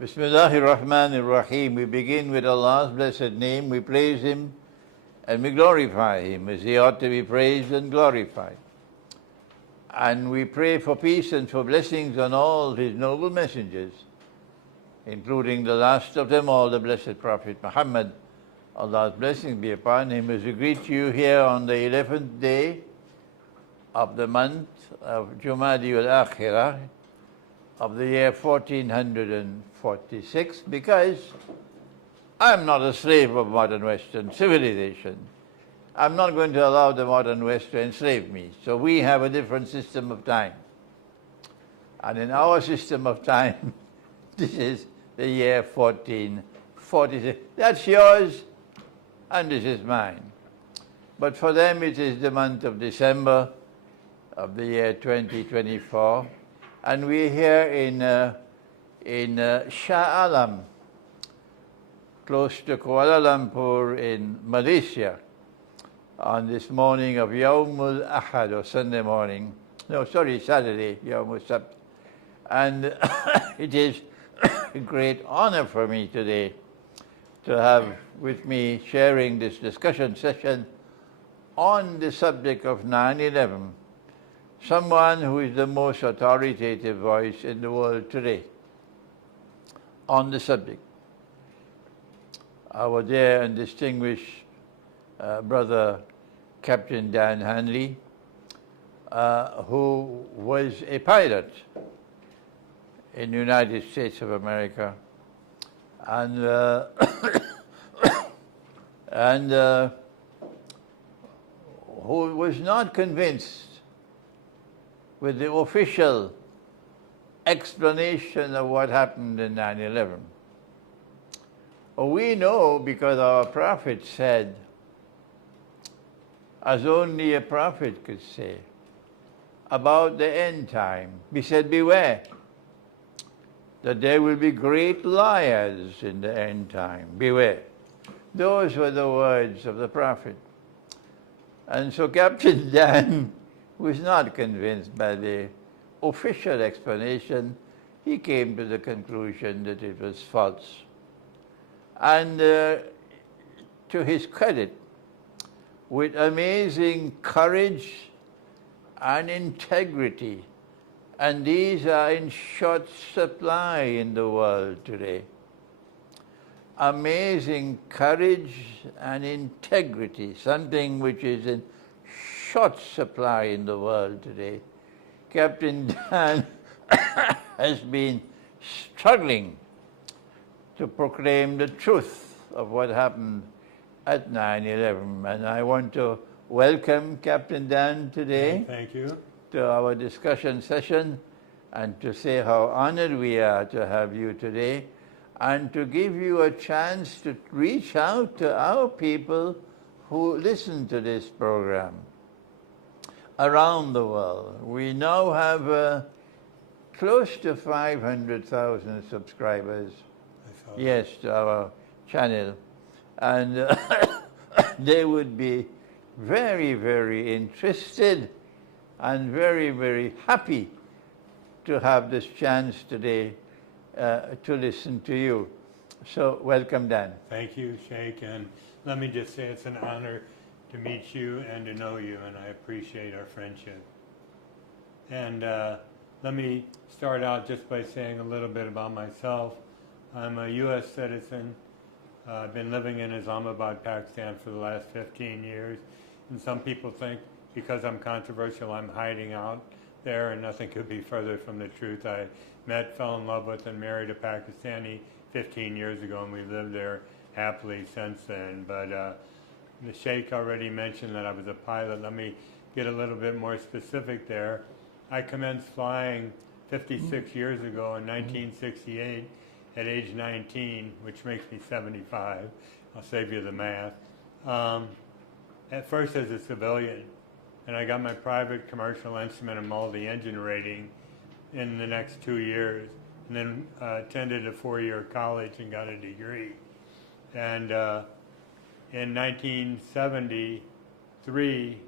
Bismillahir Rahmanir Rahim. We begin with Allah's blessed name. We praise Him and we glorify Him as He ought to be praised and glorified. And we pray for peace and for blessings on all His noble messengers, including the last of them all, the blessed Prophet Muhammad. Allah's blessings be upon him as we greet you here on the 11th day of the month of Jumadi al-Akhirah of the year 1446, because I'm not a slave of modern Western civilization. I'm not going to allow the modern West to enslave me. So we have a different system of time. And in our system of time, this is the year 1446. That's yours, and this is mine. But for them, it is the month of December of the year 2024. And we're here in Shah Alam, close to Kuala Lumpur in Malaysia, on this morning of Yawmul Ahad, or Sunday morning. No, sorry, Saturday, Yawmul Sabt. And it is a great honor for me today to have with me sharing this discussion session on the subject of 9/11. Someone who is the most authoritative voice in the world today on the subject. Our dear and distinguished brother, Captain Dan Hanley, who was a pilot in the United States of America, and who was not convinced with the official explanation of what happened in 9/11. We know because our prophet said, as only a prophet could say, about the end time. He said, beware, that there will be great liars in the end time. Beware. Those were the words of the prophet. And so Captain Dan was not convinced by the official explanation. He came to the conclusion that it was false. And to his credit, with amazing courage and integrity, and these are in short supply in the world today. Amazing courage and integrity, something which is in short supply in the world today. Captain Dan has been struggling to proclaim the truth of what happened at 9/11. And I want to welcome Captain Dan today. Thank you. To our discussion session, and to say how honored we are to have you today, and to give you a chance to reach out to our people who listen to this program around the world. We now have close to 500,000 subscribers, yes, to our channel, and they would be very, very interested and very, very happy to have this chance today to listen to you. So welcome, Dan. Thank you, Shaikh. And let me just say it's an honor to meet you and to know you, and I appreciate our friendship. And let me start out just by saying a little bit about myself. I'm a U.S. citizen. I've been living in Islamabad, Pakistan for the last 15 years. And some people think because I'm controversial, I'm hiding out there, and nothing could be further from the truth. I met, fell in love with, and married a Pakistani 15 years ago, and we've lived there happily since then. But the Shaikh already mentioned that I was a pilot. Let me get a little bit more specific there. I commenced flying 56 years ago in 1968 at age 19, which makes me 75. I'll save you the math. At first as a civilian, and I got my private commercial instrument and multi-engine rating in the next 2 years, and then attended a 4-year college and got a degree. And in 1973,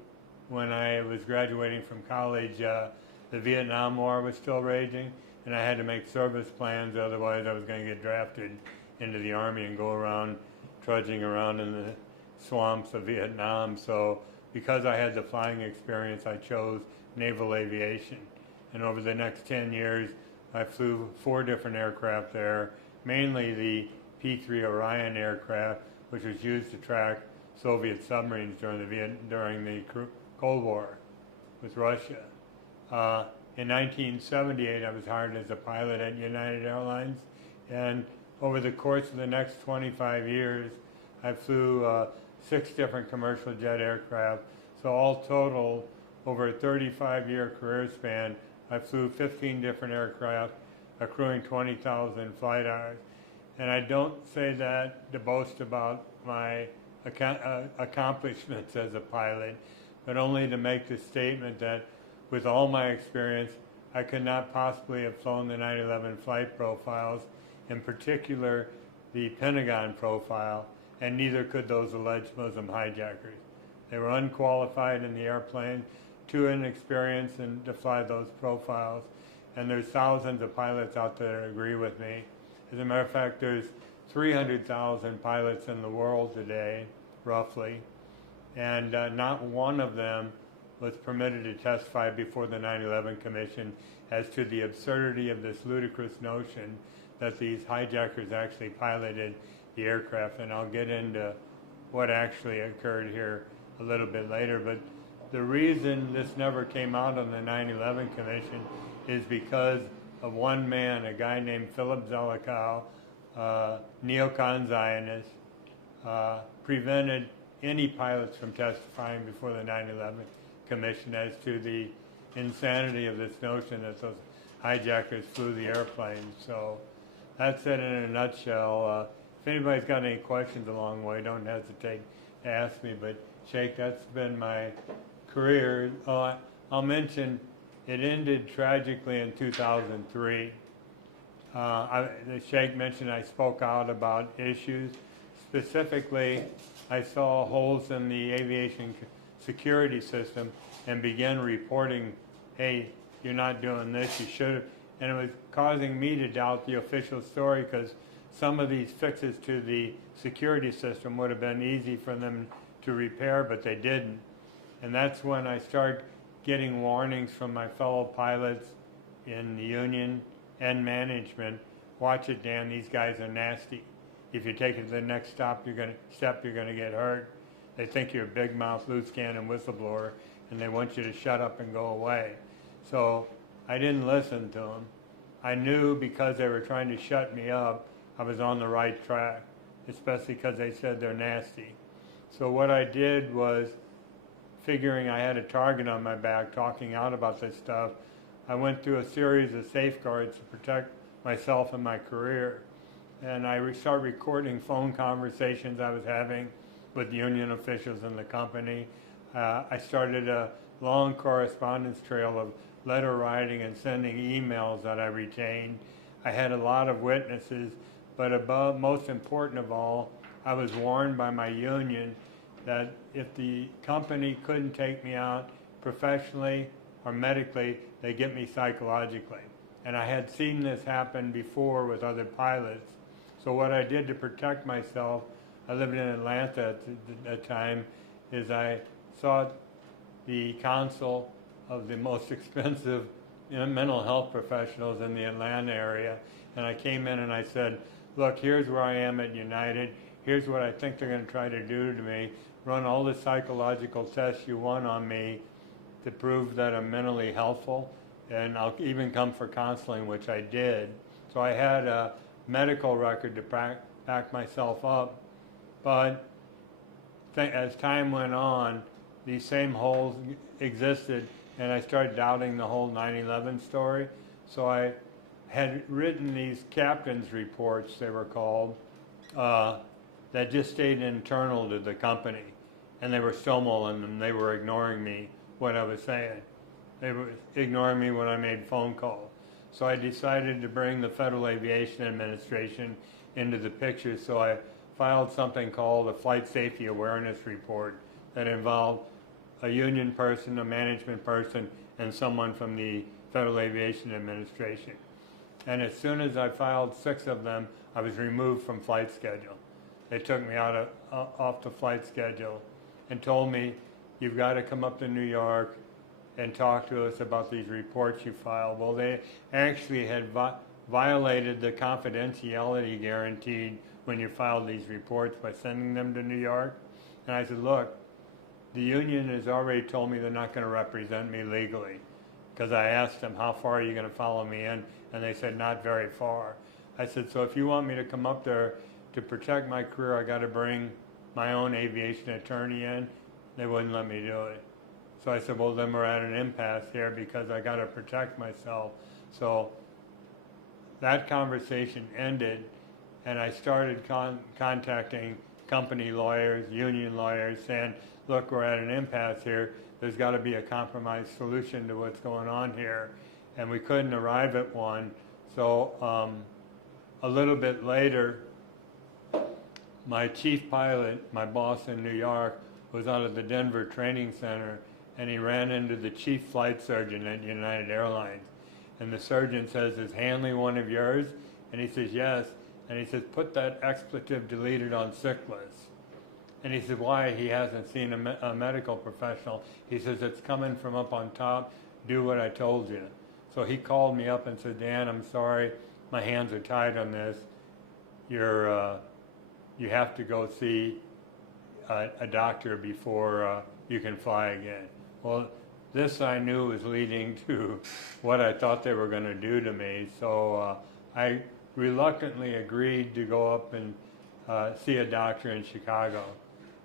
when I was graduating from college, the Vietnam War was still raging, and I had to make service plans, otherwise I was going to get drafted into the Army and go around trudging around in the swamps of Vietnam. So because I had the flying experience, I chose naval aviation. And over the next 10 years, I flew 4 different aircraft there, mainly the P-3 Orion aircraft, which was used to track Soviet submarines during the Cold War with Russia. In 1978, I was hired as a pilot at United Airlines, and over the course of the next 25 years, I flew 6 different commercial jet aircraft. So all total, over a 35-year career span, I flew 15 different aircraft, accruing 20,000 flight hours. And I don't say that to boast about my accomplishments as a pilot, but only to make the statement that with all my experience, I could not possibly have flown the 9/11 flight profiles, in particular the Pentagon profile, and neither could those alleged Muslim hijackers. They were unqualified in the airplane, too inexperienced to fly those profiles, and there's thousands of pilots out there that agree with me. As a matter of fact, there's 300,000 pilots in the world today, roughly, and not one of them was permitted to testify before the 9/11 Commission as to the absurdity of this ludicrous notion that these hijackers actually piloted the aircraft. And I'll get into what actually occurred here a little bit later. But the reason this never came out on the 9/11 Commission is because of one man, a guy named Philip Zelikow, neocon Zionist, prevented any pilots from testifying before the 9/11 Commission as to the insanity of this notion that those hijackers flew the airplanes. So that's it in a nutshell. If anybody's got any questions along the way, don't hesitate to ask me. But Shaikh, that's been my career. I'll mention it ended tragically in 2003. The Shaikh mentioned I spoke out about issues. Specifically, I saw holes in the aviation security system and began reporting, hey, you're not doing this, you should have. And it was causing me to doubt the official story, because some of these fixes to the security system would have been easy for them to repair, but they didn't. And that's when I started getting warnings from my fellow pilots in the union and management. Watch it, Dan, these guys are nasty. If you take it to the next step, you're going to get hurt. They think you're a big mouth, loose cannon whistleblower, and they want you to shut up and go away. So I didn't listen to them. I knew because they were trying to shut me up, I was on the right track, especially because they said they're nasty. So what I did was, figuring I had a target on my back talking out about this stuff, I went through a series of safeguards to protect myself and my career. And I started recording phone conversations I was having with union officials in the company. I started a long correspondence trail of letter writing and sending emails that I retained. I had a lot of witnesses, but most important of all, I was warned by my union that if the company couldn't take me out professionally or medically, they'd get me psychologically. And I had seen this happen before with other pilots. So what I did to protect myself, I lived in Atlanta at the time, is I sought the counsel of the most expensive mental health professionals in the Atlanta area. And I came in and I said, look, here's where I am at United. Here's what I think they're going to try to do to me. Run all the psychological tests you want on me to prove that I'm mentally healthful. And I'll even come for counseling, which I did. So I had a medical record to back myself up. But as time went on, these same holes existed, and I started doubting the whole 9/11 story. So I had written these captain's reports, they were called, that just stayed internal to the company. And they were stonewalling them. They were ignoring me, what I was saying. They were ignoring me when I made phone calls. So I decided to bring the Federal Aviation Administration into the picture. So I filed something called a Flight Safety Awareness Report that involved a union person, a management person, and someone from the Federal Aviation Administration. And as soon as I filed 6 of them, I was removed from flight schedule. They took me off the flight schedule and told me, you've got to come up to New York and talk to us about these reports you filed. Well, they actually had violated the confidentiality guaranteed when you filed these reports by sending them to New York. And I said, look, the union has already told me they're not going to represent me legally. Because I asked them, how far are you going to follow me in? And they said, not very far. I said, so if you want me to come up there to protect my career, I got to bring my own aviation attorney in. They wouldn't let me do it. So I said, well, then we're at an impasse here because I got to protect myself. So that conversation ended, and I started contacting company lawyers, union lawyers, saying, look, we're at an impasse here. There's got to be a compromise solution to what's going on here. And we couldn't arrive at one. So a little bit later, my chief pilot, my boss in New York, was out of the Denver Training Center, and he ran into the chief flight surgeon at United Airlines. And the surgeon says, is Hanley one of yours? And he says, yes. And he says, put that expletive deleted on sick list. And he said, why? He hasn't seen a medical professional. He says, it's coming from up on top. Do what I told you. So he called me up and said, Dan, I'm sorry. My hands are tied on this. You have to go see a doctor before you can fly again. Well, this I knew was leading to what I thought they were going to do to me. So I reluctantly agreed to go up and see a doctor in Chicago.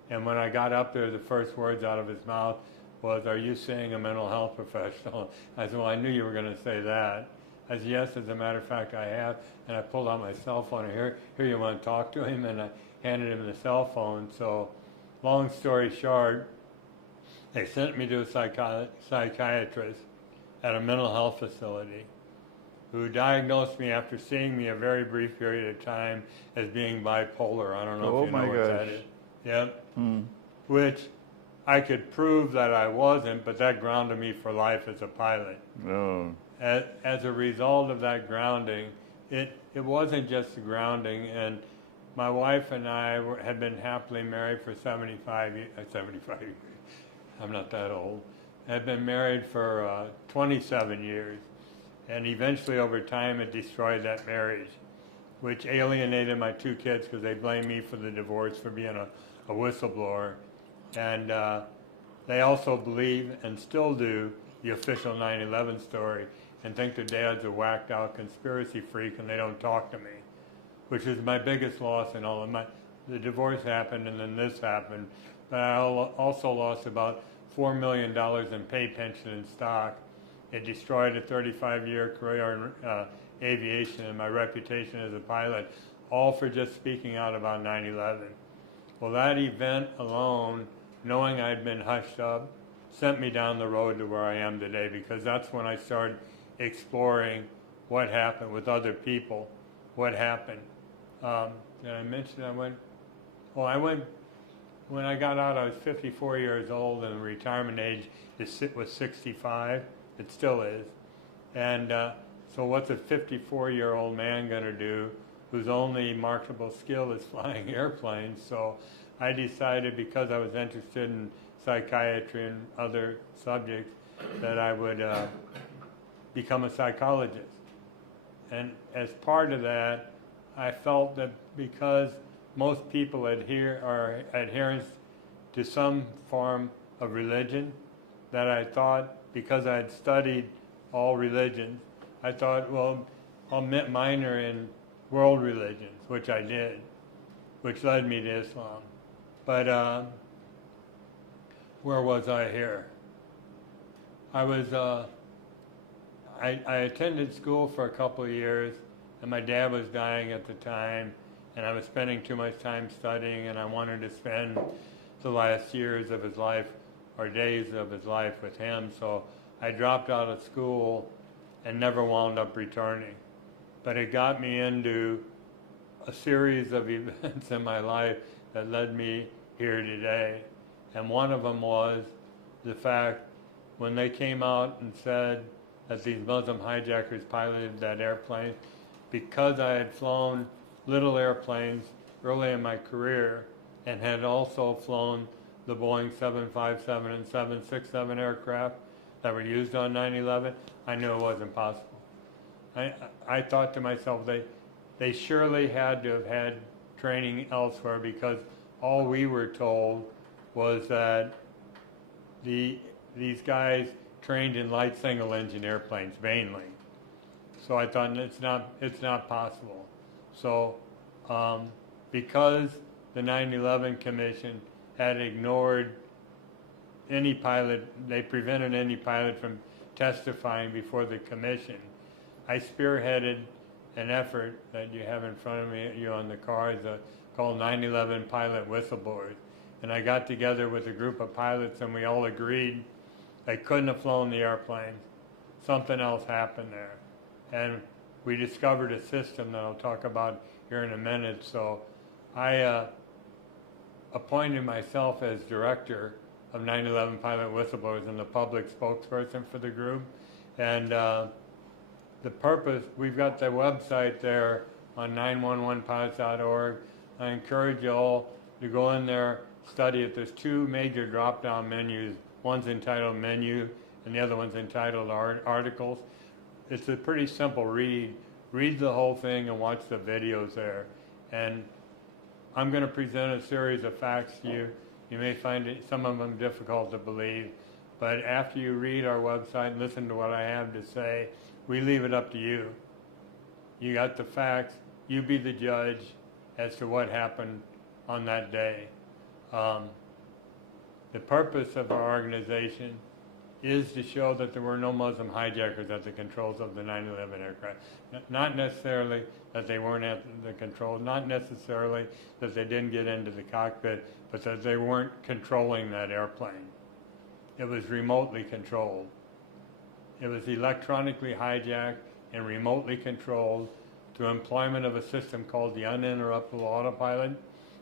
And when I got up there, the first words out of his mouth was, are you seeing a mental health professional? I said, well, I knew you were going to say that. I said, yes, as a matter of fact, I have. And I pulled out my cell phone, and here you want to talk to him? And I handed him the cell phone. So long story short, they sent me to a psychiatrist at a mental health facility who diagnosed me after seeing me a very brief period of time as being bipolar. I don't know if you know what that is. Yep. Which I could prove that I wasn't, but that grounded me for life as a pilot. Oh. As a result of that grounding, it wasn't just the grounding, and my wife and I had been happily married for 75 years. I'm not that old. Had been married for 27 years, and eventually over time it destroyed that marriage, which alienated my 2 kids because they blamed me for the divorce for being a whistleblower. And they also believe, and still do, the official 9/11 story, and think their dad's a whacked out conspiracy freak and they don't talk to me, which is my biggest loss in all of my. The divorce happened and then this happened, but I also lost about $4 million in pay, pension, and stock. It destroyed a 35-year career in aviation and my reputation as a pilot, all for just speaking out about 9/11. Well, that event alone, knowing I'd been hushed up, sent me down the road to where I am today, because that's when I started exploring what happened with other people, what happened. Did I mention I went, when I got out, I was 54 years old, and the retirement age was 65. It still is. And so what's a 54-year-old man going to do whose only marketable skill is flying airplanes? So I decided, because I was interested in psychiatry and other subjects, that I would become a psychologist. And as part of that, I felt that because most people are adherents to some form of religion, that I thought, because I had studied all religions, I thought, well, I'll minor in world religions, which I did, which led me to Islam. But where was I here? I was, I attended school for a couple of years, and my dad was dying at the time, and I was spending too much time studying, and I wanted to spend the last years of his life, or days of his life, with him. So I dropped out of school and never wound up returning. But it got me into a series of events in my life that led me here today. And one of them was the fact when they came out and said that these Muslim hijackers piloted that airplane. Because I had flown little airplanes early in my career and had also flown the Boeing 757 and 767 aircraft that were used on 9/11, I knew it wasn't possible. I thought to myself, they surely had to have had training elsewhere, because all we were told was that these guys trained in light single engine airplanes mainly. So I thought it's not possible. So because the 9/11 Commission had ignored any pilot, they prevented any pilot from testifying before the commission, I spearheaded an effort that you have in front of you on the cards called 9/11 Pilot Whistleblowers. And I got together with a group of pilots and we all agreed they couldn't have flown the airplane. Something else happened there. And we discovered a system that I'll talk about here in a minute. So I appointed myself as director of 9/11 Pilot Whistleblowers and the public spokesperson for the group. And the purpose, we've got the website there on 911pilots.org. I encourage you all to go in there, study it. There's two major drop-down menus. One's entitled Menu, and the other one's entitled Articles. It's a pretty simple read. Read the whole thing and watch the videos there. And I'm going to present a series of facts to you. You may find some of them difficult to believe, but after you read our website and listen to what I have to say, we leave it up to you. You got the facts. You be the judge as to what happened on that day. The purpose of our organization is to show that there were no Muslim hijackers at the controls of the 9/11 aircraft. Not necessarily that they weren't at the controls, not necessarily that they didn't get into the cockpit, but that they weren't controlling that airplane. It was remotely controlled. It was electronically hijacked and remotely controlled through employment of a system called the uninterruptible autopilot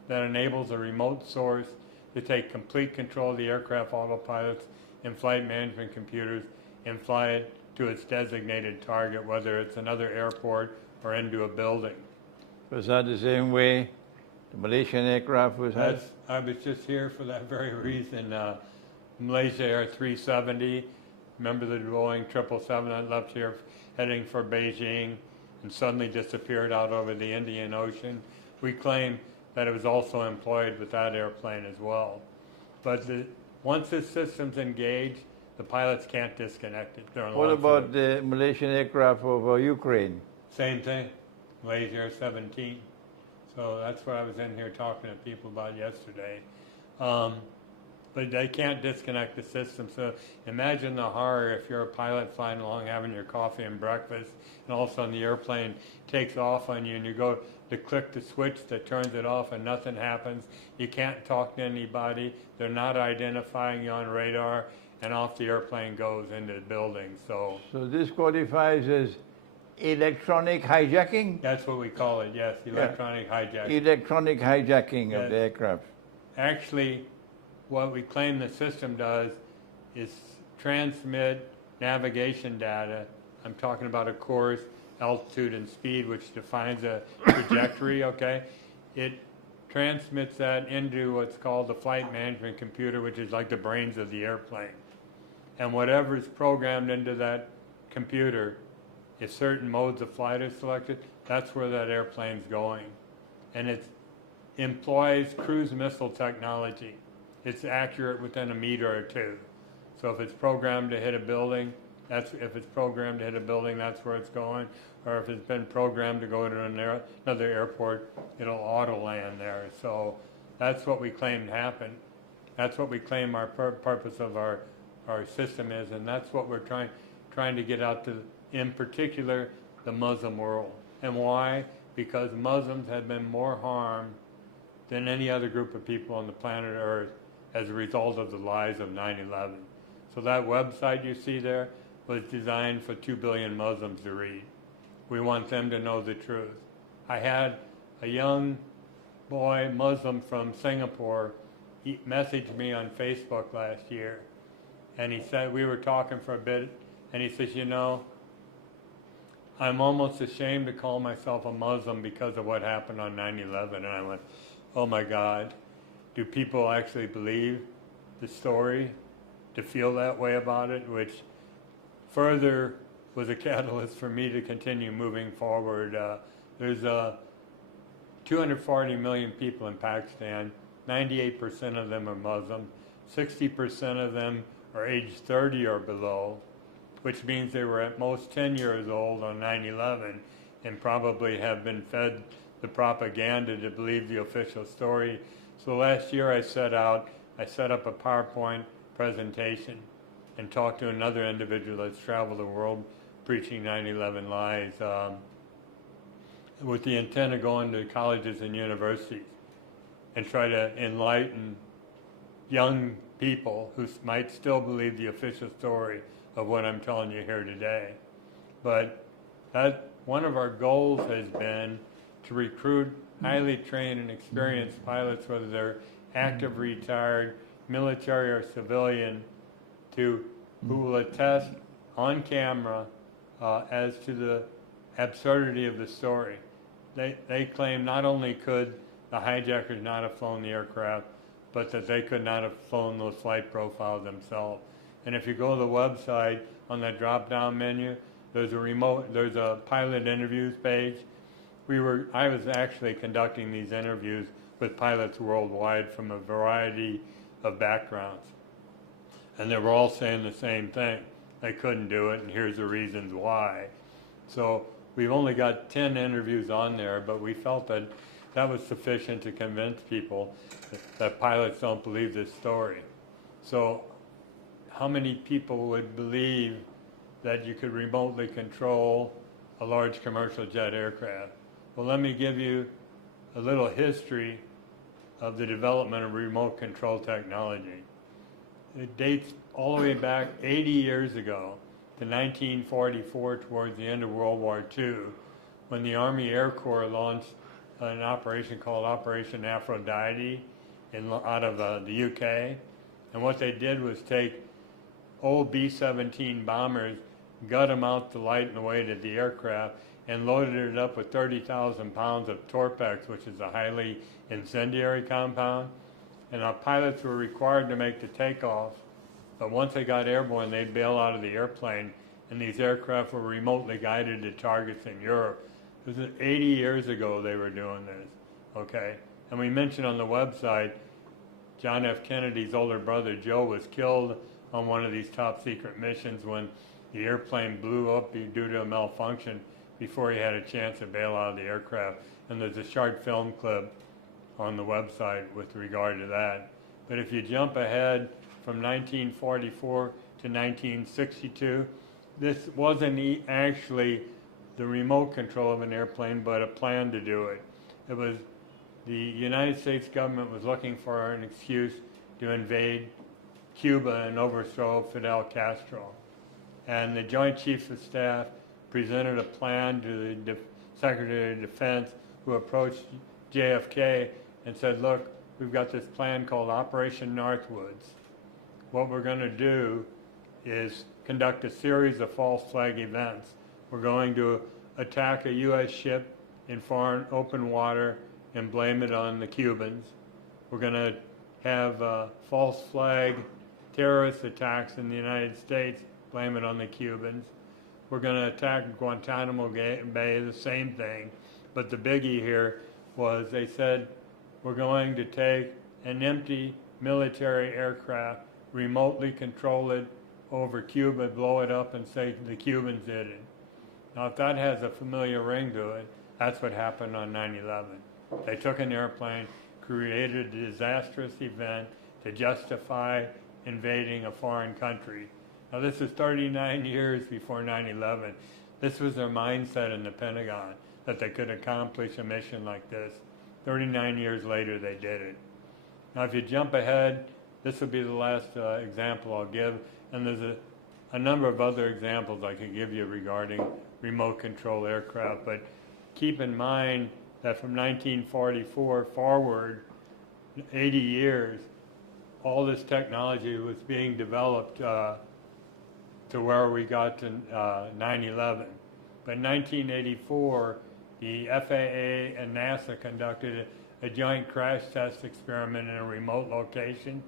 that enables a remote source to take complete control of the aircraft autopilots and flight management computers and fly it to its designated target, whether it's another airport or into a building. Was that the same way the Malaysian aircraft was had? I was just here for that very reason. Malaysia Air 370, remember the Boeing 777 that left here heading for Beijing and suddenly disappeared out over the Indian Ocean? We claim that it was also employed with that airplane as well. But once this system's engaged, the pilots can't disconnect it. What about the Malaysian aircraft over Ukraine? Same thing, Malaysia Air 17. So that's what I was in here talking to people about yesterday. But they can't disconnect the system. So imagine the horror if you're a pilot flying along having your coffee and breakfast, and all of a sudden the airplane takes off on you and you go to click the switch that turns it off and nothing happens. You can't talk to anybody. They're not identifying you on radar, and off the airplane goes into the building. So this qualifies as electronic hijacking? That's what we call it, yes, electronic hijacking. Electronic hijacking of the aircraft. Actually, what we claim the system does is transmit navigation data. I'm talking about a course, altitude, and speed, which defines a trajectory, okay? It transmits that into what's called the flight management computer, which is like the brains of the airplane. And whatever is programmed into that computer, if certain modes of flight are selected, that's where that airplane's going. And it employs cruise missile technology. It's accurate within a meter or two. So if it's programmed to hit a building, that's where it's going. Or if it's been programmed to go to another airport, it'll auto land there. So that's what we claim happened. That's what we claim our purpose of our system is, and that's what we're trying to get out to, in particular, the Muslim world. And why? Because Muslims have been more harmed than any other group of people on the planet Earth as a result of the lies of 9/11. So that website you see there was designed for 2 billion Muslims to read. We want them to know the truth. I had a young boy, Muslim from Singapore, he messaged me on Facebook last year, and he said, we were talking for a bit, And he says, you know, I'm almost ashamed to call myself a Muslim because of what happened on 9/11. And I went, oh my God, do people actually believe the story to feel that way about it? Which further was a catalyst for me to continue moving forward. There's 240 million people in Pakistan. 98% of them are Muslim. 60% of them are age 30 or below, which means they were at most 10 years old on 9/11 and probably have been fed the propaganda to believe the official story. So last year I set up a PowerPoint presentation and talked to another individual that's traveled the world preaching 9/11 lies with the intent of going to colleges and universities and try to enlighten young people who might still believe the official story of what I'm telling you here today. But one of our goals has been to recruit highly trained and experienced pilots, whether they're active, retired, military, or civilian, who will attest on camera as to the absurdity of the story. They claim not only could the hijackers not have flown the aircraft, but that they could not have flown those flight profiles themselves. And if you go to the website, on that drop-down menu, there's a pilot interviews page. I was actually conducting these interviews with pilots worldwide from a variety of backgrounds. And they were all saying the same thing. They couldn't do it, and here's the reasons why. So we've only got 10 interviews on there, but we felt that that was sufficient to convince people that pilots don't believe this story. So how many people would believe that you could remotely control a large commercial jet aircraft? Well, let me give you a little history of the development of remote control technology. It dates all the way back 80 years ago to 1944, towards the end of World War II, when the Army Air Corps launched an operation called Operation Aphrodite out of the UK. And what they did was take old B-17 bombers, gut them out to lighten the weight of the aircraft, and loaded it up with 30,000 pounds of Torpex, which is a highly incendiary compound. And our pilots were required to make the takeoff, but once they got airborne, they'd bail out of the airplane, and these aircraft were remotely guided to targets in Europe. This is 80 years ago they were doing this, okay? And we mentioned on the website, John F. Kennedy's older brother, Joe, was killed on one of these top secret missions when the airplane blew up due to a malfunction before he had a chance to bail out of the aircraft. And there's a short film clip on the website with regard to that. But if you jump ahead from 1944 to 1962, this wasn't actually the remote control of an airplane, but a plan to do it. It was the United States government was looking for an excuse to invade Cuba and overthrow Fidel Castro. And the Joint Chiefs of Staff presented a plan to the Secretary of Defense, who approached JFK and said, look, we've got this plan called Operation Northwoods. What we're going to do is conduct a series of false flag events. We're going to attack a U.S. ship in foreign open water and blame it on the Cubans. We're going to have false flag terrorist attacks in the United States, blame it on the Cubans. We're going to attack Guantanamo Bay, the same thing. But the biggie here was they said, we're going to take an empty military aircraft, remotely control it over Cuba, blow it up, and say the Cubans did it. Now, if that has a familiar ring to it, that's what happened on 9/11. They took an airplane, created a disastrous event to justify invading a foreign country. Now, this is 39 years before 9/11. This was their mindset in the Pentagon, that they could accomplish a mission like this. 39 years later, they did it. Now, if you jump ahead, this will be the last example I'll give, and there's a number of other examples I could give you regarding remote control aircraft, but keep in mind that from 1944 forward, 80 years, all this technology was being developed to where we got to 9/11. But in 1984, the FAA and NASA conducted a joint crash test experiment in a remote location.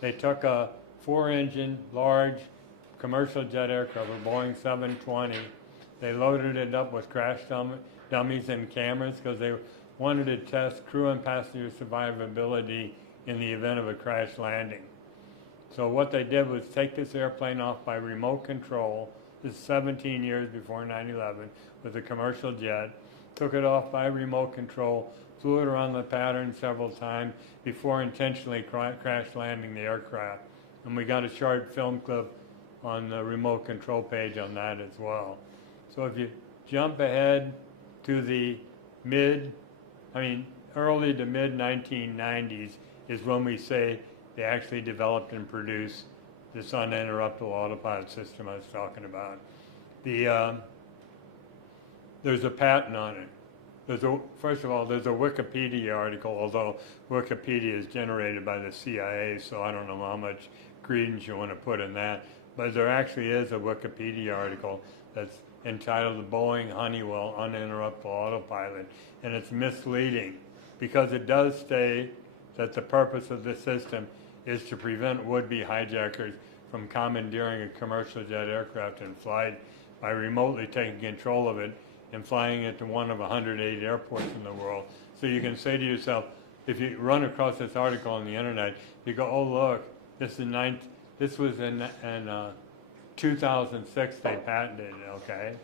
They took a 4-engine, large commercial jet aircraft, a Boeing 720. They loaded it up with crash dummies and cameras because they wanted to test crew and passenger survivability in the event of a crash landing. So what they did was take this airplane off by remote control. This is 17 years before 9/11 with a commercial jet. Took it off by remote control, flew it around the pattern several times before intentionally crash landing the aircraft. And we got a short film clip on the remote control page on that as well. So if you jump ahead to the early to mid 1990s is when we say they actually developed and produced this uninterruptible autopilot system I was talking about. There's a patent on it. First of all, there's a Wikipedia article, although Wikipedia is generated by the CIA, so I don't know how much credence you want to put in that. But there actually is a Wikipedia article that's entitled "The Boeing Honeywell Uninterruptible Autopilot," and it's misleading because it does state that the purpose of this system is to prevent would-be hijackers from commandeering a commercial jet aircraft in flight by remotely taking control of it and flying it to one of 108 airports in the world. So you can say to yourself, if you run across this article on the internet, you go, oh look, this was in 2006 they patented it, okay?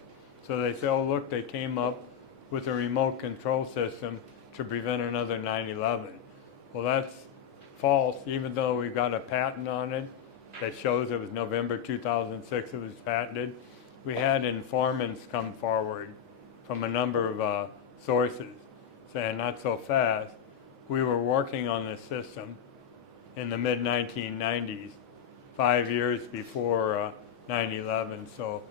So they say, oh look, they came up with a remote control system to prevent another 9/11. Well, that's false, even though we've got a patent on it that shows it was November 2006 it was patented. We had informants come forward from a number of sources saying, not so fast. We were working on this system in the mid-1990s, 5 years before 9/11. So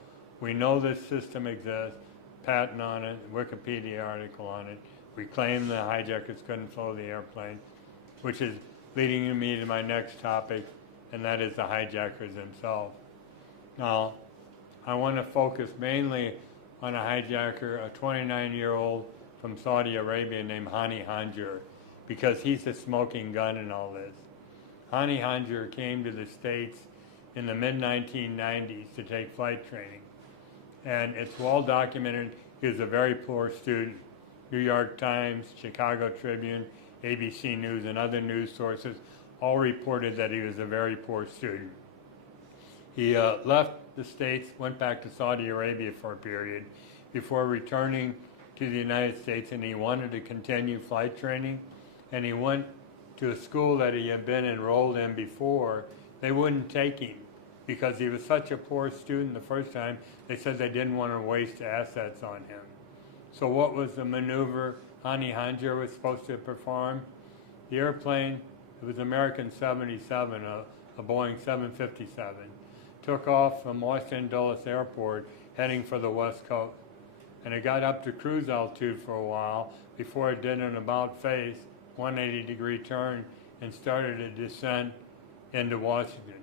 we know this system exists, patent on it, Wikipedia article on it. We claim the hijackers couldn't fly the airplane, which is leading me to my next topic, and that is the hijackers themselves. Now, I want to focus mainly on a hijacker, a 29-year-old from Saudi Arabia named Hani Hanjour, because he's the smoking gun in all this. Hani Hanjour came to the States in the mid-1990s to take flight training, and it's well documented he was a very poor student. New York Times, Chicago Tribune, ABC News, and other news sources all reported that he was a very poor student. He left the States, went back to Saudi Arabia for a period before returning to the United States, and he wanted to continue flight training, and he went to a school that he had been enrolled in before. They wouldn't take him because he was such a poor student the first time. They said they didn't want to waste assets on him. So what was the maneuver Hani Hanjour was supposed to perform? The airplane, it was American 77, a Boeing 757, took off from Washington Dulles Airport heading for the West Coast. And it got up to cruise altitude for a while before it did an about-face 180-degree turn and started a descent into Washington.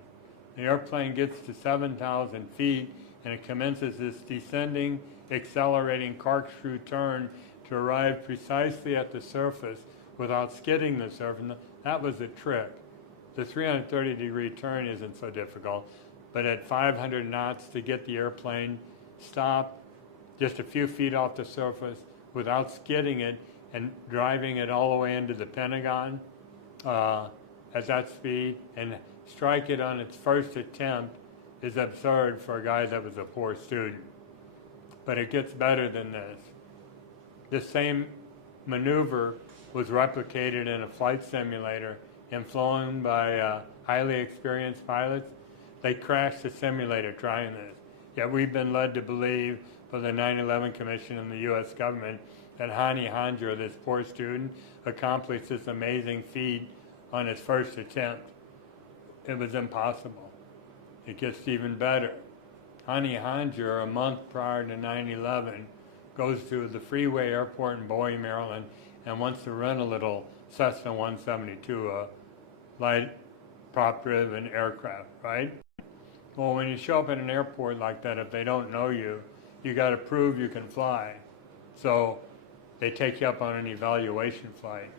The airplane gets to 7,000 feet and it commences this descending, accelerating corkscrew turn to arrive precisely at the surface without skidding the surface. That was the trick. The 330-degree turn isn't so difficult, but at 500 knots to get the airplane stopped just a few feet off the surface without skidding it and driving it all the way into the Pentagon at that speed and strike it on its first attempt is absurd for a guy that was a poor student. But it gets better than this. This same maneuver was replicated in a flight simulator and flown by highly experienced pilots. They crashed the simulator trying this. Yet we've been led to believe by the 9/11 Commission and the U.S. government that Hani Hanjour, this poor student, accomplished this amazing feat on his first attempt. It was impossible. It gets even better. Hani Hanjour, a month prior to 9/11, goes to the Freeway Airport in Bowie, Maryland, and wants to rent a little Cessna 172, a light prop-driven aircraft, right? Well, when you show up at an airport like that, if they don't know you, you got to prove you can fly. So they take you up on an evaluation flight.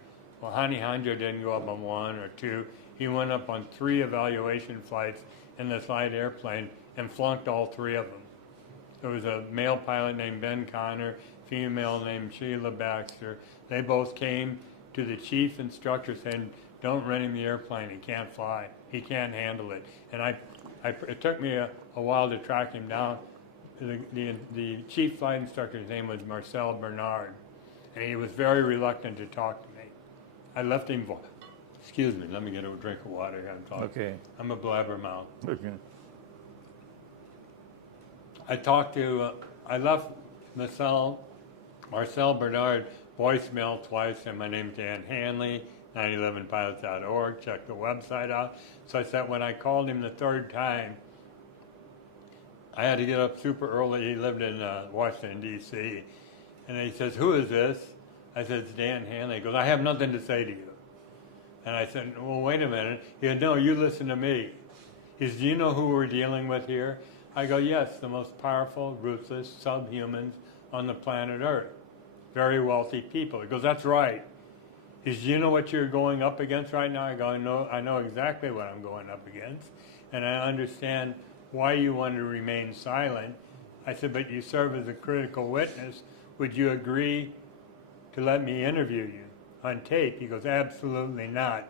Well, Hani Hanjo didn't go up on one or two. He went up on 3 evaluation flights in this light airplane and flunked all 3 of them. There was a male pilot named Ben Connor, female named Sheila Baxter. They both came to the chief instructor saying, don't rent him the airplane, he can't fly, he can't handle it. And it took me a while to track him down. The chief flight instructor's name was Marcel Bernard, and he was very reluctant to talk to me. I left him, excuse me, let me get a drink of water here. Okay. I'm a blabbermouth. Okay. I left Marcel Bernard voicemail twice, and my name's Dan Hanley, 911pilots.org. Check the website out. So I said when I called him the 3rd time, I had to get up super early. He lived in Washington, D.C. And he says, who is this? I said, it's Dan Hanley. He goes, I have nothing to say to you. And I said, well, wait a minute. He said, no, you listen to me. He says, do you know who we're dealing with here? I go, yes, the most powerful, ruthless subhumans on the planet Earth. Very wealthy people. He goes, that's right. He says, do you know what you're going up against right now? I go, I know exactly what I'm going up against. And I understand why you want to remain silent. I said, but you serve as a critical witness. Would you agree to let me interview you on tape? He goes, absolutely not.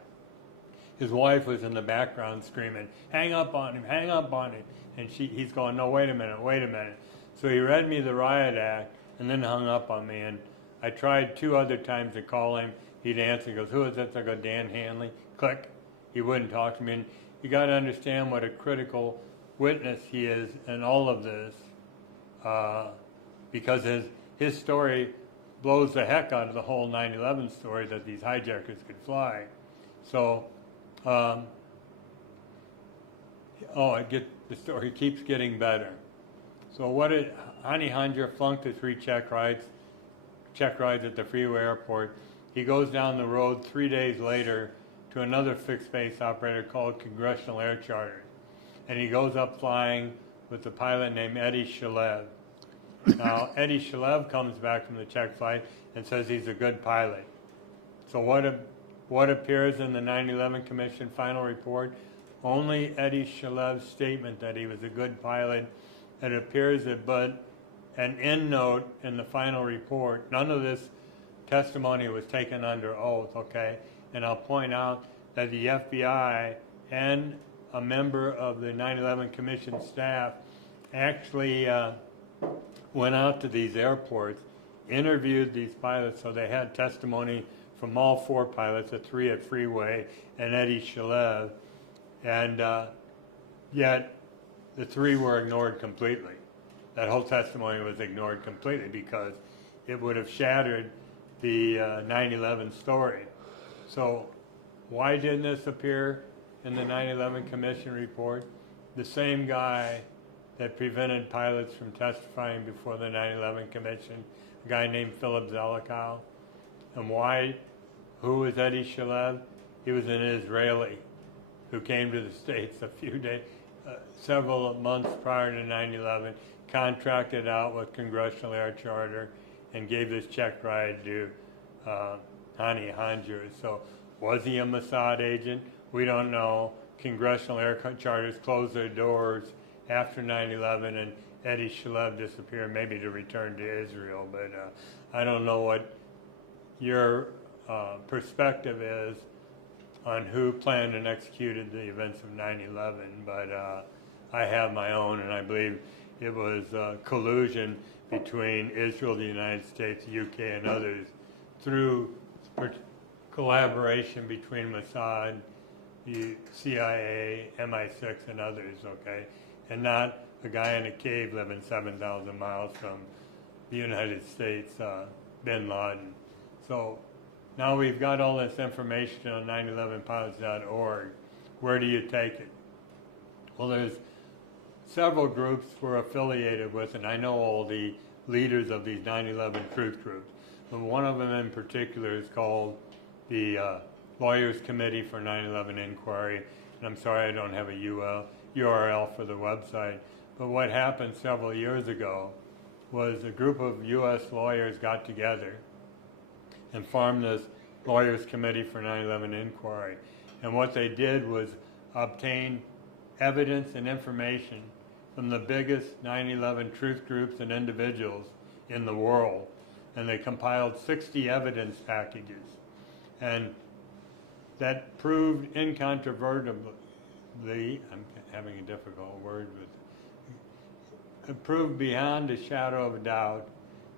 His wife was in the background screaming, hang up on him, hang up on him. And he's going, no, wait a minute, wait a minute. So he read me the riot act and then hung up on me. And I tried 2 other times to call him. He'd answer. He goes, who is this? I go, Dan Hanley. Click. He wouldn't talk to me. And you got to understand what a critical witness he is in all of this, because his story blows the heck out of the whole 9/11 story that these hijackers could fly. So, the story keeps getting better. So Hani Hanjo flunked the 3 check rides at the freeway airport. He goes down the road 3 days later to another fixed base operator called Congressional Air Charter. And he goes up flying with a pilot named Eddie Shalev. Now, Eddie Shalev comes back from the check flight and says he's a good pilot. So what appears in the 9/11 Commission final report? Only Eddie Shalev's statement that he was a good pilot. It appears but an end note in the final report. None of this testimony was taken under oath, okay? And I'll point out that the FBI and a member of the 9/11 Commission staff actually went out to these airports, interviewed these pilots, so they had testimony from all 4 pilots, the 3 at Freeway and Eddie Shalev, and yet the 3 were ignored completely. That whole testimony was ignored completely because it would have shattered the 9/11 story. So why didn't this appear in the 9/11 Commission report? The same guy that prevented pilots from testifying before the 9/11 Commission, a guy named Philip Zelikow. And why? Who was Eddie Shalev? He was an Israeli who came to the States several months prior to 9/11, contracted out with Congressional Air Charter, and gave this check ride to Hani Hanjo. So was he a Mossad agent? We don't know. Congressional Air Charters closed their doors after 9/11, and Eddie Shalev disappeared, maybe to return to Israel. But I don't know what your perspective is on who planned and executed the events of 9/11, but I have my own, and I believe it was collusion between Israel, the United States, the UK, and others through collaboration between Mossad, the CIA, MI6, and others, okay? And not a guy in a cave living 7,000 miles from the United States, bin Laden. So now we've got all this information on 911pilots.org. Where do you take it? Well, there's several groups we're affiliated with, and I know all the leaders of these 9/11 truth groups. But one of them in particular is called the Lawyers Committee for 9/11 Inquiry, and I'm sorry I don't have a UL. URL for the website. But what happened several years ago was a group of U.S. lawyers got together and formed this Lawyers Committee for 9/11 Inquiry. And what they did was obtain evidence and information from the biggest 9/11 truth groups and individuals in the world. And they compiled 60 evidence packages. And that proved incontrovertibly, I'm having a difficult word with, it proved beyond a shadow of a doubt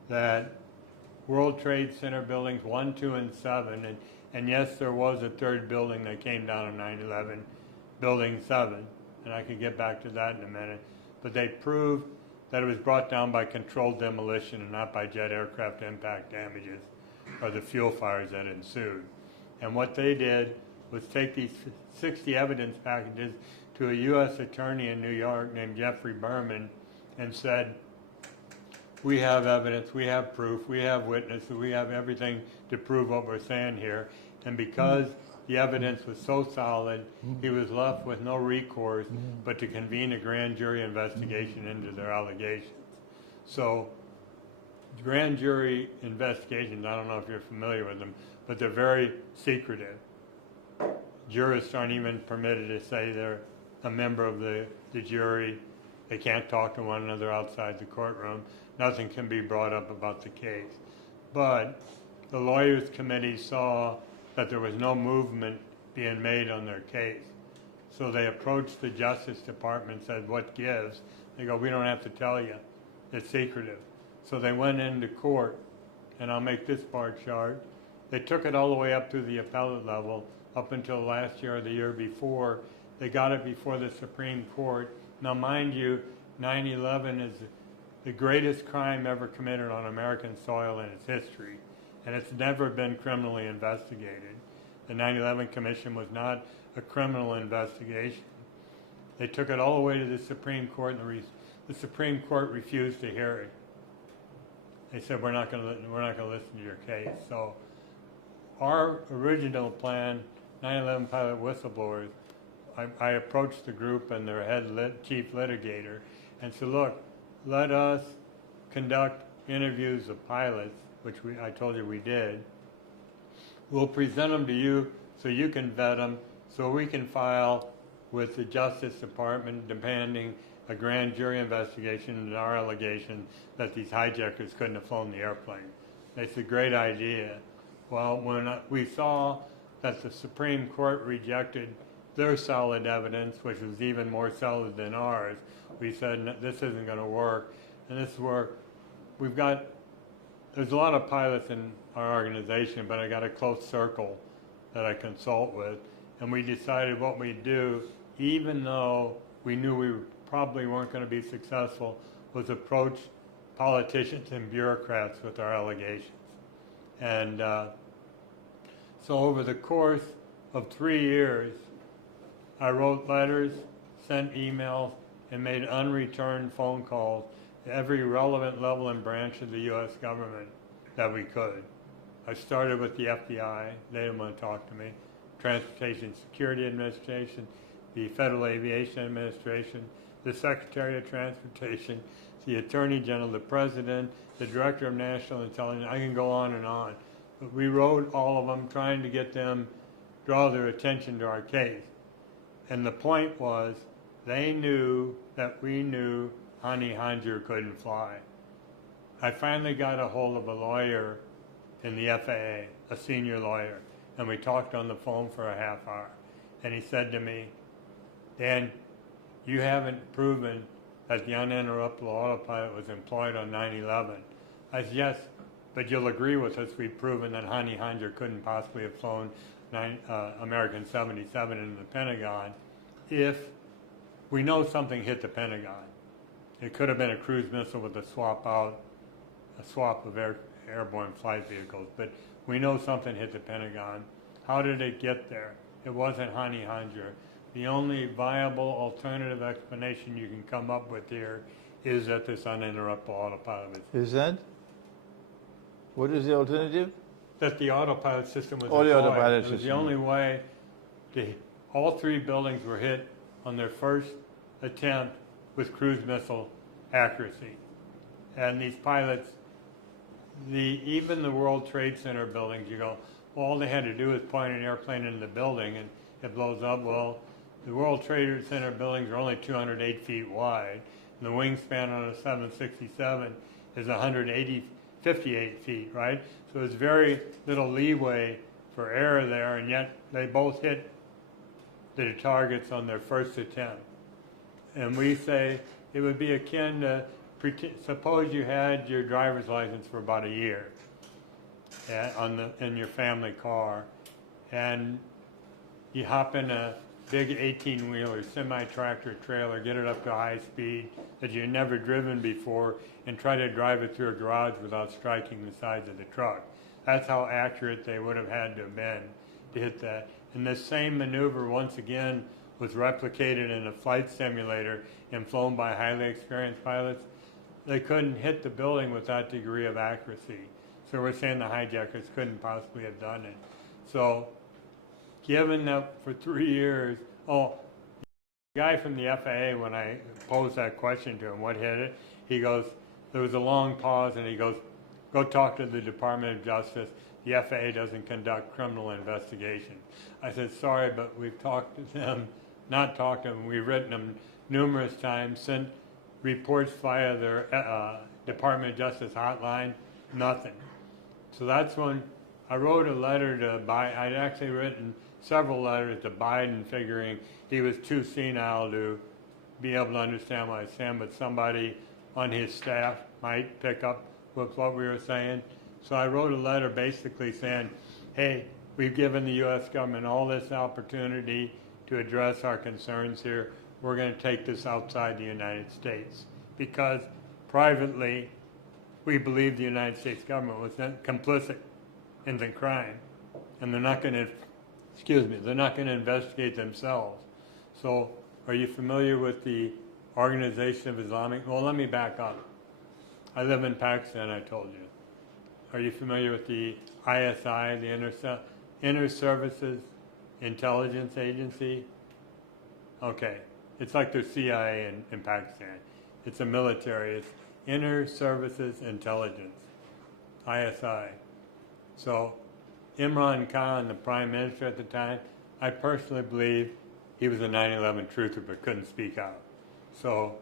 that World Trade Center buildings 1, 2, and 7, and yes, there was a third building that came down on 9/11, building 7, and I can get back to that in a minute, but they proved that it was brought down by controlled demolition and not by jet aircraft impact damages or the fuel fires that ensued. And what they did was take these 60 evidence packages to a U.S. attorney in New York named Jeffrey Berman and said, we have evidence, we have proof, we have witnesses, we have everything to prove what we're saying here. And because the evidence was so solid, he was left with no recourse but to convene a grand jury investigation into their allegations. So grand jury investigations, I don't know if you're familiar with them, but they're very secretive. Jurists aren't even permitted to say they're a member of the jury. They can't talk to one another outside the courtroom. Nothing can be brought up about the case. But the Lawyers Committee saw that there was no movement being made on their case. So they approached the Justice Department and said, what gives? They go, we don't have to tell you. It's secretive. So they went into court, and I'll make this part short. They took it all the way up to the appellate level, up until last year or the year before. They got it before the Supreme Court. Now, mind you, 9/11 is the greatest crime ever committed on American soil in its history, and it's never been criminally investigated. The 9/11 Commission was not a criminal investigation. They took it all the way to the Supreme Court, and the Supreme Court refused to hear it. They said, we're not going to listen to your case. So our original plan, 9/11 pilot whistleblowers, I approached the group and their chief litigator and said, look, let us conduct interviews of pilots, which I told you we did. We'll present them to you so you can vet them, so we can file with the Justice Department demanding a grand jury investigation into our allegation that these hijackers couldn't have flown the airplane. They said, great idea. Well, when we saw that the Supreme Court rejected their solid evidence, which was even more solid than ours, we said, this isn't going to work. And this is where there's a lot of pilots in our organization, but I got a close circle that I consult with. And we decided what we'd do, even though we knew we probably weren't going to be successful, was approach politicians and bureaucrats with our allegations. And so over the course of 3 years, I wrote letters, sent emails, and made unreturned phone calls to every relevant level and branch of the U.S. government that we could. I started with the FBI. They didn't want to talk to me. Transportation Security Administration, the Federal Aviation Administration, the Secretary of Transportation, the Attorney General, the President, the Director of National Intelligence. I can go on and on. But we wrote all of them trying to get them, draw their attention to our case. And the point was, they knew that we knew Hani Hanjour couldn't fly. I finally got a hold of a lawyer in the FAA, a senior lawyer, and we talked on the phone for a half hour. And he said to me, Dan, you haven't proven that the uninterruptible autopilot was employed on 9/11. I said, yes, but you'll agree with us, we've proven that Hani Hanjour couldn't possibly have flown American 77 into the Pentagon if we know something hit the Pentagon. It could have been a cruise missile with a swap of airborne flight vehicles, but we know something hit the Pentagon. How did it get there? It wasn't Hani Hanjour. The only viable alternative explanation you can come up with here is that this uninterruptible autopilot Is that? What is the alternative? That the autopilot system was the autopilot It was system. the only way all 3 buildings were hit on their first attempt with cruise missile accuracy. And these pilots, even the World Trade Center buildings, you go, well, all they had to do was point an airplane into the building and it blows up. Well, the World Trade Center buildings are only 208 feet wide, and the wingspan on a 767 is 58 feet, right? So there's very little leeway for error there, and yet they both hit the targets on their first attempt. And we say it would be akin to, suppose you had your driver's license for about a year in your family car, and you hop in a big 18-wheeler, semi-tractor trailer, get it up to high speed that you've never driven before, and try to drive it through a garage without striking the sides of the truck. That's how accurate they would have had to have been to hit that. And this same maneuver, once again, was replicated in a flight simulator and flown by highly experienced pilots. They couldn't hit the building with that degree of accuracy. So we're saying the hijackers couldn't possibly have done it. So given that for 3 years, the guy from the FAA, when I posed that question to him, what hit it, he goes, there was a long pause, and he goes, go talk to the Department of Justice. The FAA doesn't conduct criminal investigations. I said, sorry, but we've talked to them, not talked to them, we've written them numerous times, sent reports via their Department of Justice hotline, nothing. So that's when I wrote a letter to Biden. I'd actually written several letters to Biden figuring he was too senile to be able to understand what I was saying, but somebody on his staff might pick up with what we were saying. So I wrote a letter basically saying, hey, we've given the U.S. government all this opportunity to address our concerns here. We're going to take this outside the United States because privately we believe the United States government was complicit in the crime, and they're not going to investigate themselves. So are you familiar with the Organization of Islamic? Well, let me back up. I live in Pakistan, I told you. Are you familiar with the ISI, the Inter-Services Intelligence Agency? Okay, it's like their CIA in Pakistan. It's a military, it's Inter-Services Intelligence, ISI. So Imran Khan, the prime minister at the time, I personally believe he was a 9/11 truther but couldn't speak out. So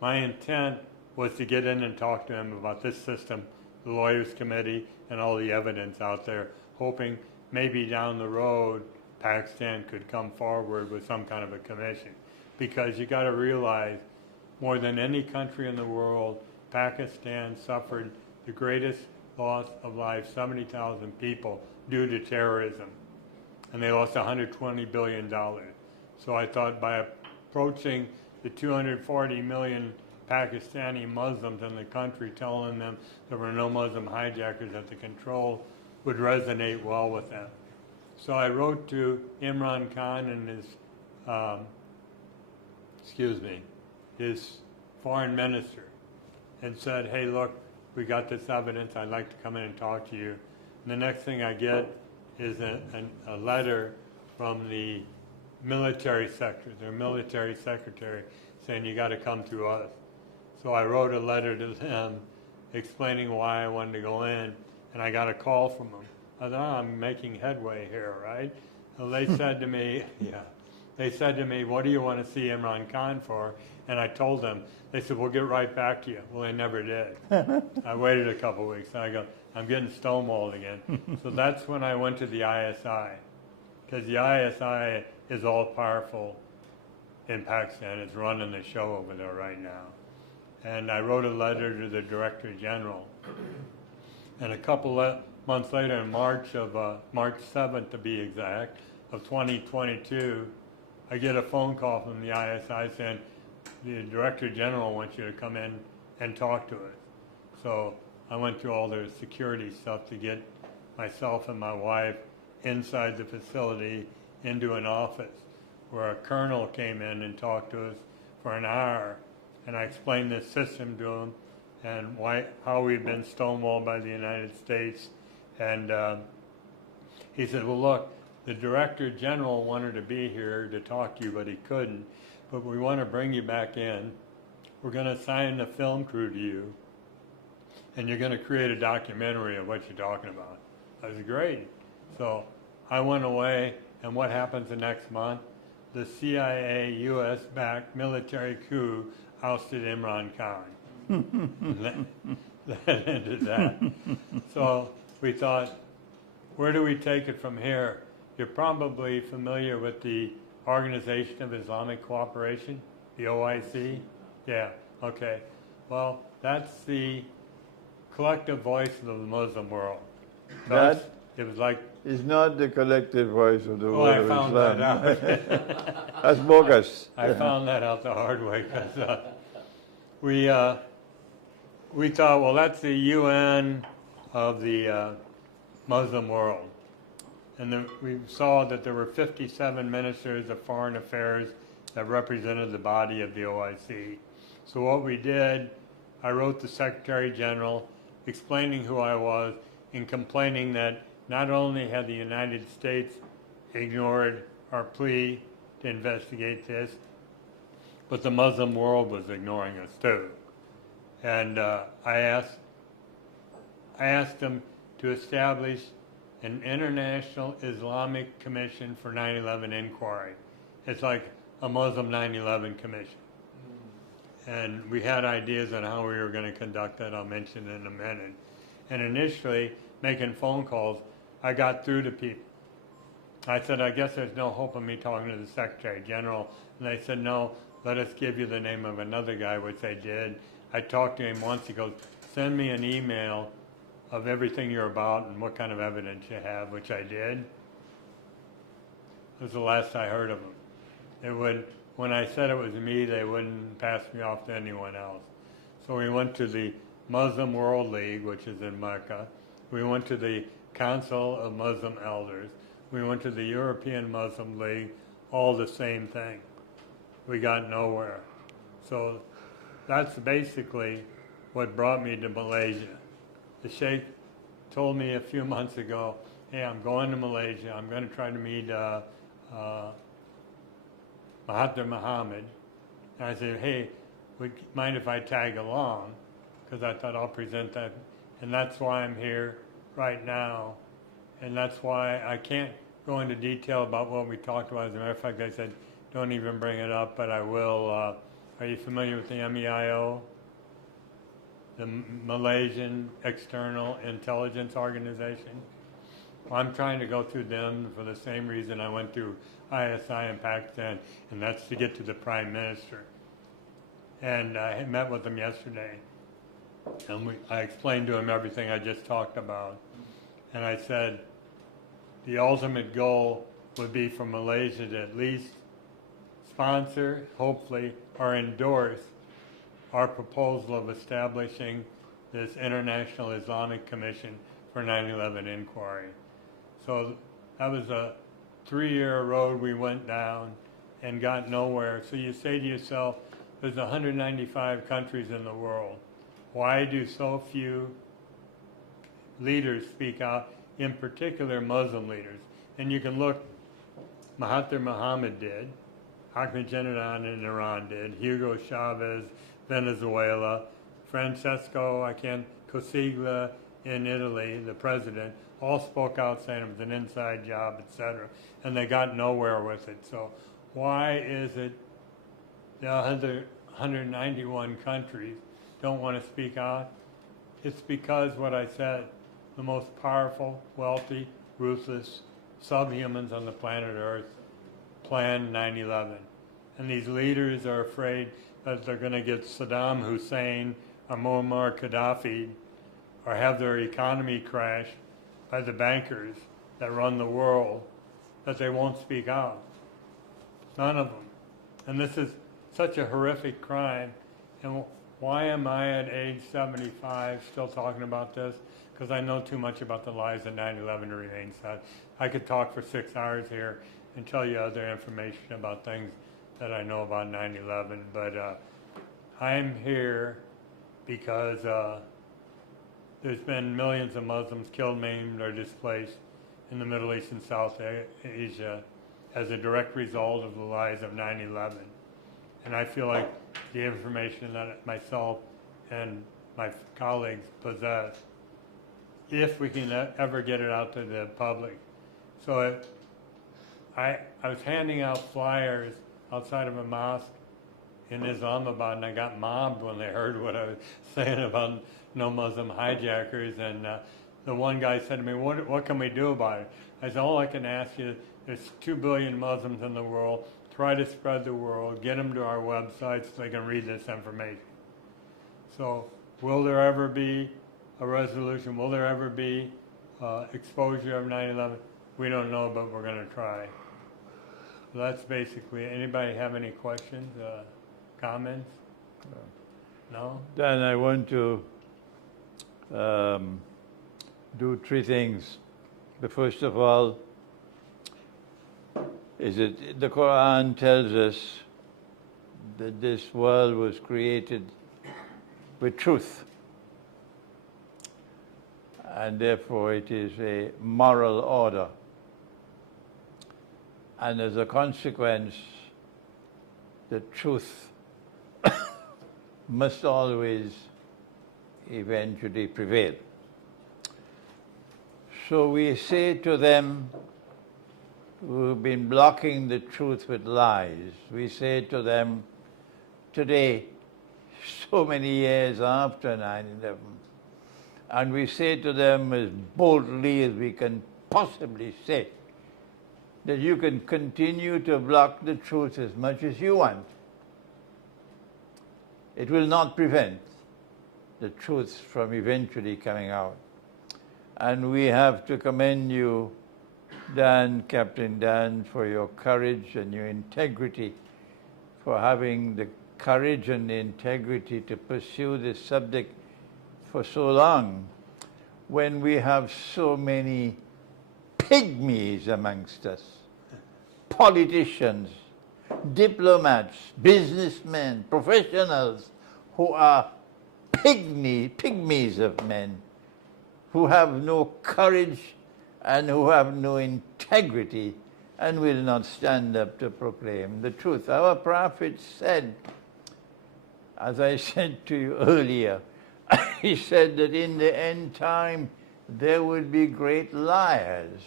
my intent was to get in and talk to him about this system, the Lawyers Committee, and all the evidence out there, hoping maybe down the road Pakistan could come forward with some kind of a commission. Because you got to realize, more than any country in the world, Pakistan suffered the greatest loss of life, 70,000 people, due to terrorism. And they lost $120 billion. So I thought by approaching the 240 million Pakistani Muslims in the country, telling them there were no Muslim hijackers at the control, would resonate well with them. So I wrote to Imran Khan and his foreign minister, and said, hey, look, we got this evidence, I'd like to come in and talk to you. And the next thing I get is a letter from the military sector, their military secretary, saying you got to come through us. So I wrote a letter to them explaining why I wanted to go in, and I got a call from them. I thought, I'm making headway here, right? So they said to me, what do you want to see Imran Khan for? And I told them. They said, we'll get right back to you. Well, they never did. I waited a couple of weeks, and I go, I'm getting stonewalled again. So that's when I went to the ISI, because the ISI is all powerful in Pakistan. It's running the show over there right now. And I wrote a letter to the Director General. And a couple of months later, in March 7th to be exact, of 2022, I get a phone call from the ISI saying, the Director General wants you to come in and talk to us. So I went through all their security stuff to get myself and my wife inside the facility into an office where a colonel came in and talked to us for an hour, and I explained this system to him and how we've been stonewalled by the United States. And he said, well, look, the Director General wanted to be here to talk to you, but he couldn't but we want to bring you back in. We're going to assign a film crew to you, and you're going to create a documentary of what you're talking about. I was great. So I went away, and what happens the next month? The CIA U.S.-backed military coup ousted Imran Khan. that ended that. So we thought, where do we take it from here? You're probably familiar with the Organization of Islamic Cooperation, the OIC? Yeah, okay. Well, that's the collective voice of the Muslim world. So it was like... It's not the collective voice of the world I of found Islam. that out. That's bogus. I found that out the hard way because we thought, well, that's the UN of the Muslim world. And then we saw that there were 57 ministers of foreign affairs that represented the body of the OIC. So what we did, I wrote the Secretary General explaining who I was and complaining that not only had the United States ignored our plea to investigate this, but the Muslim world was ignoring us too. And I asked them to establish an International Islamic Commission for 9/11 inquiry. It's like a Muslim 9/11 commission. And we had ideas on how we were going to conduct that. I'll mention in a minute. And initially, making phone calls, I got through to people. I said, I guess there's no hope of me talking to the Secretary General. And they said, no, let us give you the name of another guy, which I did. I talked to him once. He goes, send me an email of everything you're about and what kind of evidence you have, which I did. It was the last I heard of him. When I said it was me, they wouldn't pass me off to anyone else. So we went to the Muslim World League, which is in Mecca. We went to the Council of Muslim Elders. We went to the European Muslim League, all the same thing. We got nowhere. So that's basically what brought me to Malaysia. The Shaikh told me a few months ago, hey, I'm going to Malaysia. I'm going to try to meet Mahathir Mohamad. And I said, hey, would you mind if I tag along? Because I thought I'll present that. And that's why I'm here right now. And that's why I can't go into detail about what we talked about. As a matter of fact, I said, don't even bring it up, but I will. Are you familiar with the MEIO? The Malaysian External Intelligence Organization? Well, I'm trying to go through them for the same reason I went through ISI in Pakistan, and that's to get to the Prime Minister. And I met with him yesterday, and I explained to him everything I just talked about. And I said, the ultimate goal would be for Malaysia to at least sponsor, hopefully, or endorse our proposal of establishing this International Islamic Commission for 9/11 inquiry. So that was a 3-year road we went down and got nowhere. So you say to yourself, there's 195 countries in the world. Why do so few leaders speak out, in particular Muslim leaders? And you can look, Mahathir Mohamad did, Ahmadinejad in Iran did, Hugo Chavez, Venezuela, Francesco Cosiglia in Italy, the president, all spoke out saying it was an inside job, etc. And they got nowhere with it. So why is it the other 191 countries don't want to speak out? It's because what I said, the most powerful, wealthy, ruthless subhumans on the planet Earth planned 9/11. And these leaders are afraid that they're going to get Saddam Hussein or Muammar Gaddafi or have their economy crash by the bankers that run the world, that they won't speak out. None of them. And this is such a horrific crime. And why am I at age 75 still talking about this? Because I know too much about the lies of 9/11 to remain silent. I could talk for 6 hours here and tell you other information about things that I know about 9/11, but I'm here because there's been millions of Muslims killed, maimed, or displaced in the Middle East and South Asia as a direct result of the lies of 9/11. And I feel like the information that myself and my colleagues possess, if we can ever get it out to the public. So I was handing out flyers outside of a mosque in Islamabad, and I got mobbed when they heard what I was saying about no Muslim hijackers. And the one guy said to me, what can we do about it? I said, all I can ask you, there's 2 billion Muslims in the world. Try to spread the word, get them to our website so they can read this information. So will there ever be a resolution? Will there ever be exposure of 9/11? We don't know, but we're going to try. So that's basically, anybody have any questions, comments? No? Then I want to do 3 things. The first of all is that the Quran tells us that this world was created with truth, and therefore it is a moral order. And as a consequence, the truth must always eventually prevail. So we say to them who've been blocking the truth with lies, we say to them today, so many years after 9/11, and we say to them as boldly as we can possibly say, that you can continue to block the truth as much as you want. It will not prevent the truth from eventually coming out. And we have to commend you, Dan, Captain Dan, for your courage and your integrity, for having the courage and the integrity to pursue this subject for so long, when we have so many pygmies amongst us, politicians, diplomats, businessmen, professionals, who are pygmies of men, who have no courage and who have no integrity and will not stand up to proclaim the truth. Our prophet said, as I said to you earlier, he said that in the end time there would be great liars,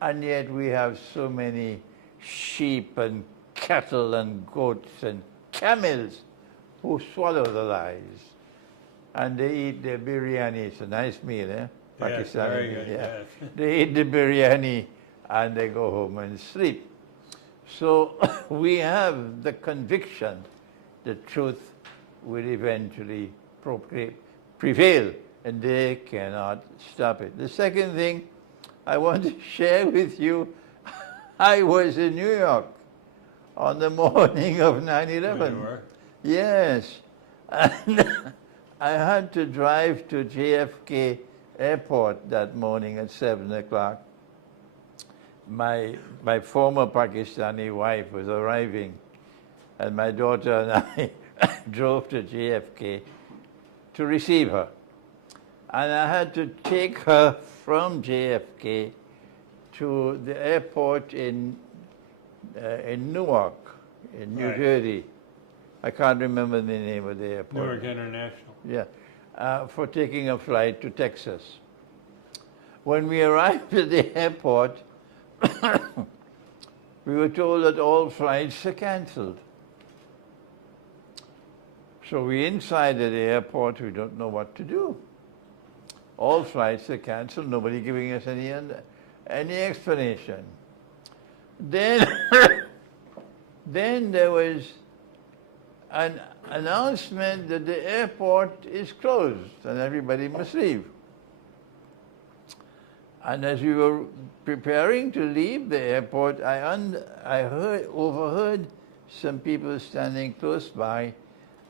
and yet we have so many sheep and cattle and goats and camels who swallow the lies, and they eat their biryani. It's a nice meal, eh? Yes, very good, yeah. yes. They eat the biryani and they go home and sleep. So we have the conviction that truth will eventually prevail, and they cannot stop it. The second thing I want to share with you, I was in New York on the morning of 9/11. You were? Yes. And I had to drive to JFK Airport that morning at 7 o'clock. My former Pakistani wife was arriving, and my daughter and I drove to JFK to receive her. And I had to take her from JFK to the airport in Newark, in New Right. Jersey. I can't remember the name of the airport. Newark International. Yeah, for taking a flight to Texas. When we arrived at the airport, we were told that all flights are cancelled. So we inside at the airport, we don't know what to do. All flights are cancelled, nobody giving us any explanation. Then, then there was an announcement that the airport is closed and everybody must leave. And as we were preparing to leave the airport, I overheard some people standing close by,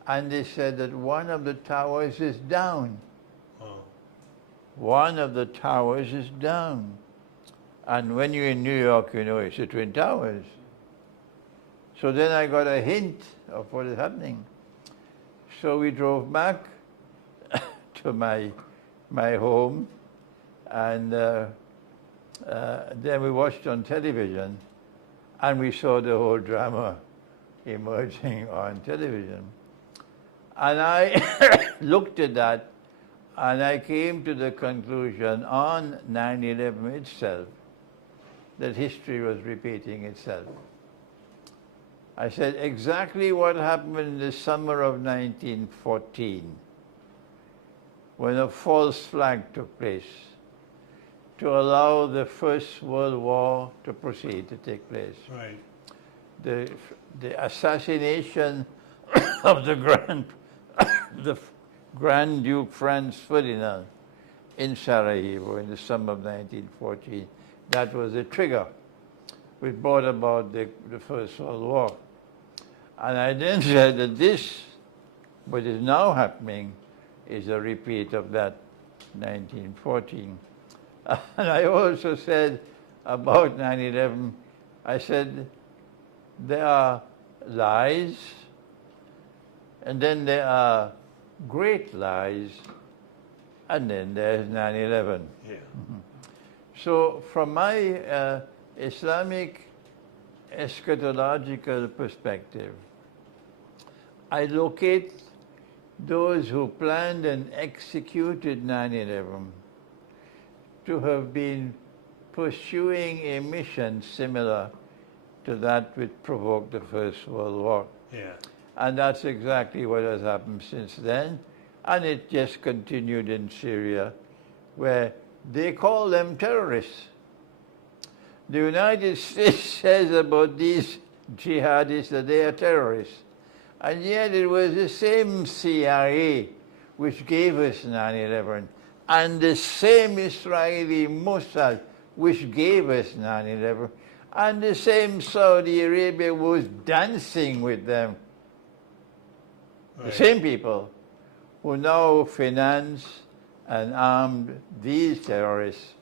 and they said that one of the towers is down. Oh. One of the towers is down. And when you're in New York, you know it's the Twin Towers. So then I got a hint of what is happening. So we drove back to my home, and then we watched on television, and we saw the whole drama emerging on television. And I looked at that and I came to the conclusion on 9/11 itself that history was repeating itself. I said exactly what happened in the summer of 1914 when a false flag took place to allow the First World War to proceed, to take place. Right. The assassination of the Grand Duke Franz Ferdinand in Sarajevo in the summer of 1914, that was the trigger which brought about the First World War. And I then said that this, what is now happening, is a repeat of that 1914. And I also said about 9/11, I said there are lies, and then there are great lies, and then there's 9/11. Yeah. So from my Islamic eschatological perspective, I locate those who planned and executed 9/11 to have been pursuing a mission similar to that which provoked the First World War. Yeah. And that's exactly what has happened since then. And it just continued in Syria, where they call them terrorists. The United States says about these jihadists that they are terrorists. And yet it was the same CIA which gave us 9/11, and the same Israeli Mossad which gave us 9/11, and the same Saudi Arabia was dancing with them. Right. The same people who now finance and armed these terrorists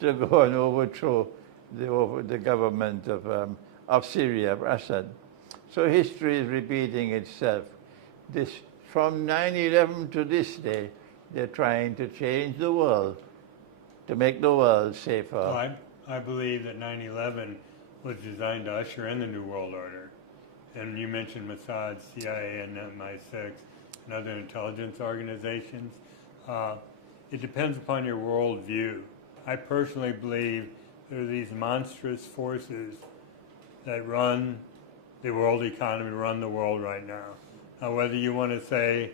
to go and overthrow the government of Syria, of Assad. So history is repeating itself. From 9/11 to this day, they're trying to change the world, to make the world safer. Well, I believe that 9/11 was designed to usher in the New World Order. And you mentioned Mossad, CIA, and MI6, and other intelligence organizations. It depends upon your worldview. I personally believe there are these monstrous forces that run the world economy, run the world right now. Now, whether you want to say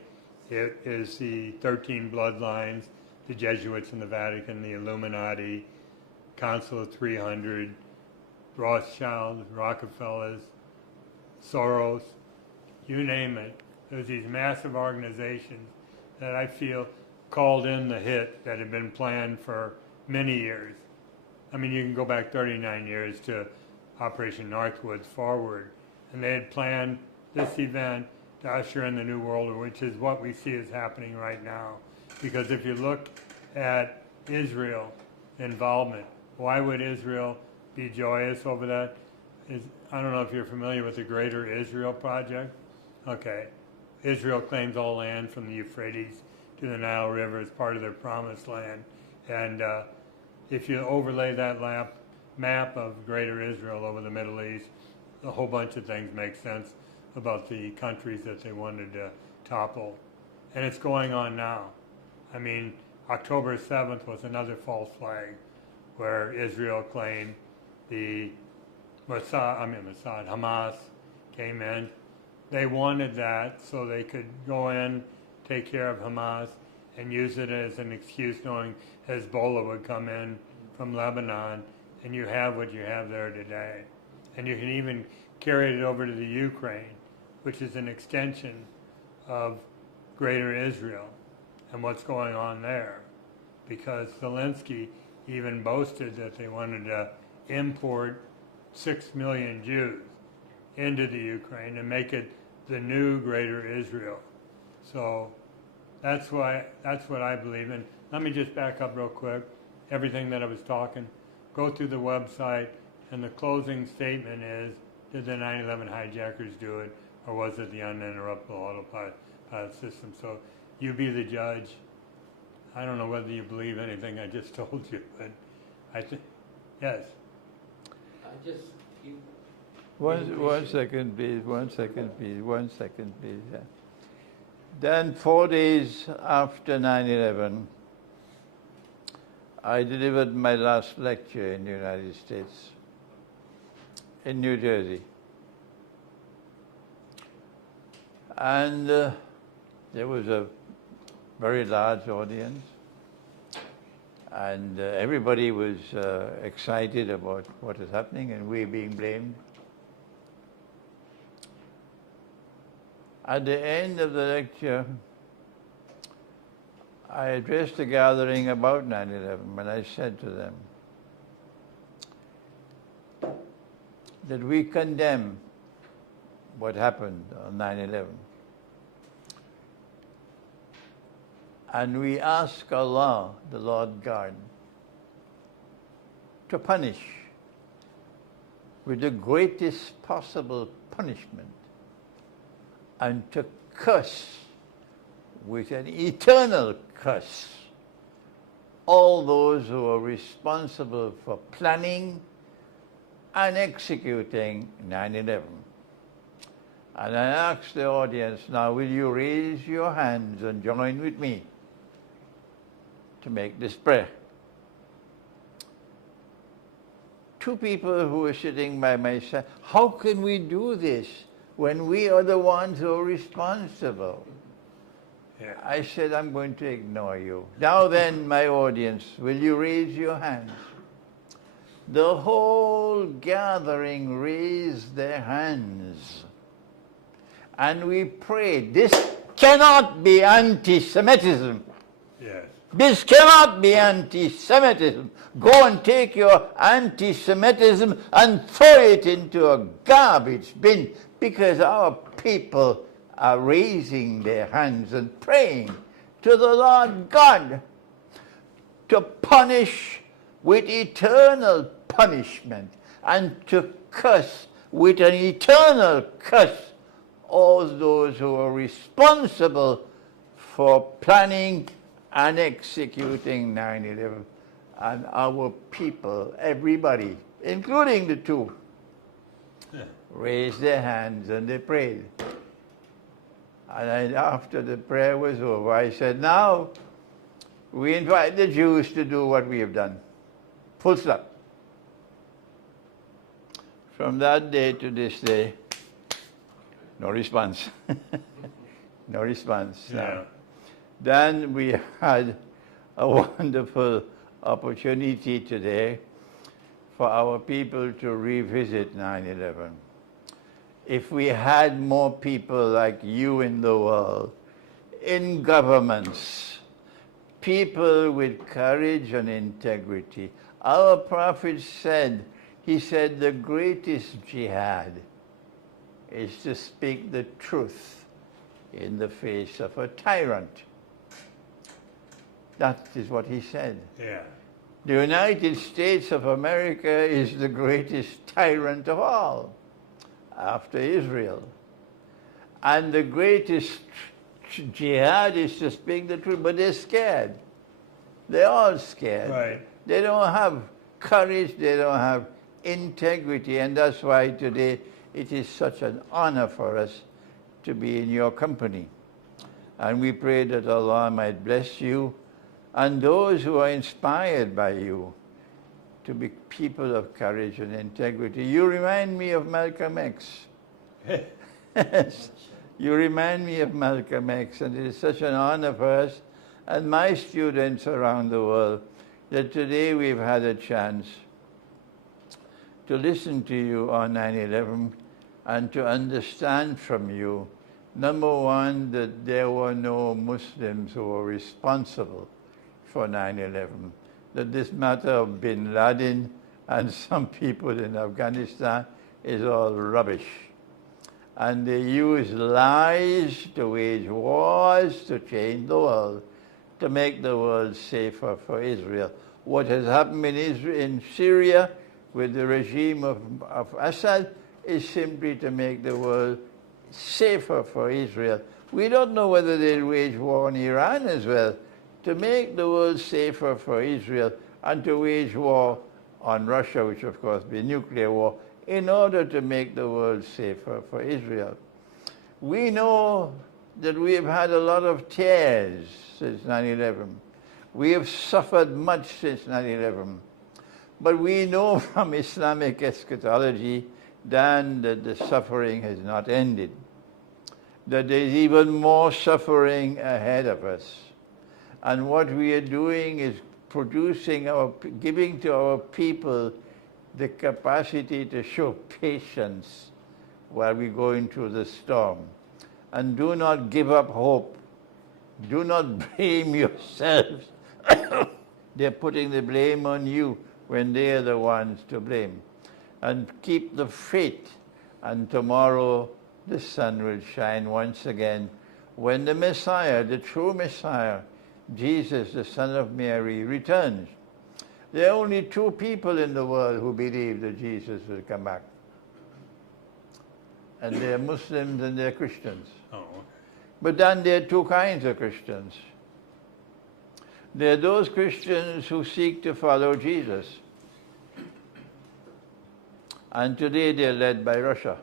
it is the 13 bloodlines, the Jesuits in the Vatican, the Illuminati, Council of 300, Rothschild, Rockefellers, Soros, you name it. There's these massive organizations that I feel called in the hit that had been planned for many years. I mean, you can go back 39 years to Operation Northwoods forward, and they had planned this event to usher in the New World Order, which is what we see is happening right now. Because if you look at Israel involvement, why would Israel be joyous over that? I don't know if you're familiar with the Greater Israel Project. Okay. Israel claims all land from the Euphrates to the Nile River as part of their promised land. And if you overlay that map of Greater Israel over the Middle East, a whole bunch of things make sense about the countries that they wanted to topple. And it's going on now. I mean, October 7th was another false flag where Israel claimed the Hamas came in. They wanted that so they could go in, take care of Hamas, and use it as an excuse knowing Hezbollah would come in from Lebanon, and you have what you have there today. And you can even carry it over to the Ukraine, which is an extension of Greater Israel and what's going on there. Because Zelensky even boasted that they wanted to import 6 million Jews into the Ukraine and make it the new Greater Israel. So that's what I believe in. Let me just back up real quick. Everything that I was talking, go through the website, and the closing statement is, did the 9/11 hijackers do it, or was it the uninterruptible autopilot system? So you be the judge. I don't know whether you believe anything I just told you, but I think, yes. One second, please. 1 second, please. 1 second, please. Yeah. Then 4 days after 9/11, I delivered my last lecture in the United States, in New Jersey. And there was a very large audience, and everybody was excited about what is happening and we being blamed. At the end of the lecture, I addressed the gathering about 9/11, and I said to them that we condemn what happened on 9/11. And we ask Allah, the Lord God, to punish with the greatest possible punishment and to curse with an eternal curse all those who are responsible for planning and executing 9/11. And I asked the audience, now will you raise your hands and join with me to make this prayer? Two people who were sitting by my side, how can we do this when we are the ones who are responsible? Yeah. I said, I'm going to ignore you. Now then, my audience, will you raise your hands? The whole gathering raised their hands. And we prayed. This cannot be anti-Semitism. Yes. This cannot be anti-Semitism. Go and take your anti-Semitism and throw it into a garbage bin, because our people are raising their hands and praying to the Lord God to punish with eternal punishment and to curse with an eternal curse all those who are responsible for planning and executing 9/11. And our people, everybody, including the two, raised their hands and they prayed. And after the prayer was over, I said, now we invite the Jews to do what we have done. Full stop. From that day to this day, no response. No response. Yeah. No. Then we had a wonderful opportunity today for our people to revisit 9/11. If we had more people like you in the world, in governments, people with courage and integrity. Our Prophet said, he said, the greatest jihad is to speak the truth in the face of a tyrant. That is what he said. Yeah. The United States of America is the greatest tyrant of all, after Israel. And the greatest jihad is to speak the truth, but they're scared. They're all scared. Right. They don't have courage, they don't have integrity, and that's why today it is such an honor for us to be in your company. And we pray that Allah might bless you and those who are inspired by you to be people of courage and integrity. You remind me of Malcolm X. Yes. You remind me of Malcolm X, and it is such an honor for us and my students around the world that today we've had a chance to listen to you on 9/11 and to understand from you, number one, that there were no Muslims who were responsible for 9/11, that this matter of bin Laden and some people in Afghanistan is all rubbish. And they use lies to wage wars to change the world, to make the world safer for Israel. What has happened in Syria with the regime of Assad is simply to make the world safer for Israel. We don't know whether they'll wage war on Iran as well, to make the world safer for Israel and to wage war on Russia, which of course be nuclear war, in order to make the world safer for Israel. We know that we have had a lot of tears since 9/11. We have suffered much since 9/11. But we know from Islamic eschatology, Dan, that the suffering has not ended, that there is even more suffering ahead of us. And what we are doing is giving to our people the capacity to show patience while we're going through the storm. And do not give up hope. Do not blame yourselves. They're putting the blame on you when they're the ones to blame. And keep the faith, and tomorrow the sun will shine once again when the Messiah, the true Messiah, Jesus, the Son of Mary, returns. There are only two people in the world who believe that Jesus will come back. And they're Muslims and they're Christians. Oh. But then there are two kinds of Christians. There are those Christians who seek to follow Jesus. And today they're led by Russia.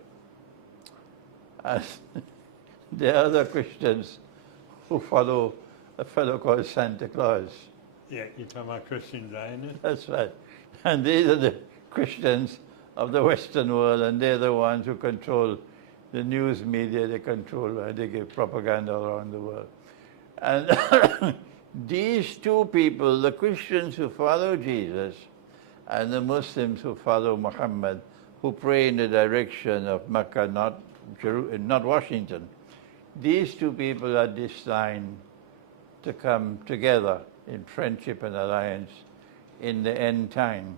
And there are other Christians who follow a fellow called Santa Claus. Yeah, you're talking about Christian Zionists? That's right. And these are the Christians of the Western world, and they're the ones who control the news media, they give propaganda around the world. And these two people, the Christians who follow Jesus and the Muslims who follow Muhammad, who pray in the direction of Mecca, not Washington, these two people are destined to come together in friendship and alliance in the end time.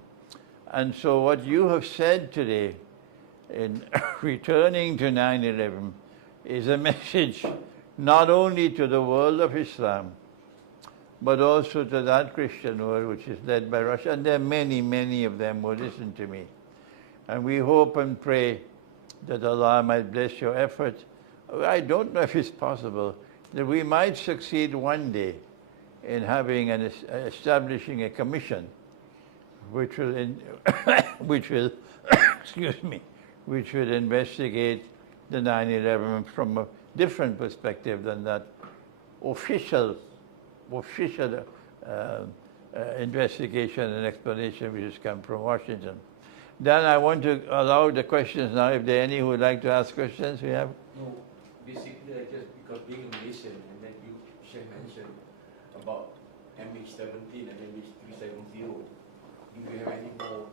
And so what you have said today in returning to 9/11 is a message not only to the world of Islam, but also to that Christian world which is led by Russia. And there are many, many of them who listen to me. And we hope and pray that Allah might bless your effort. I don't know if it's possible that we might succeed one day in having establishing a commission which will excuse me, which will investigate the 9/11 from a different perspective than that official investigation and explanation which has come from Washington. Then I want to allow the questions now. If there are any who would like to ask questions, we have. No, basically just because being a Malaysian, and then you Shaikh mentioned about MH17 and MH370. Do you have any more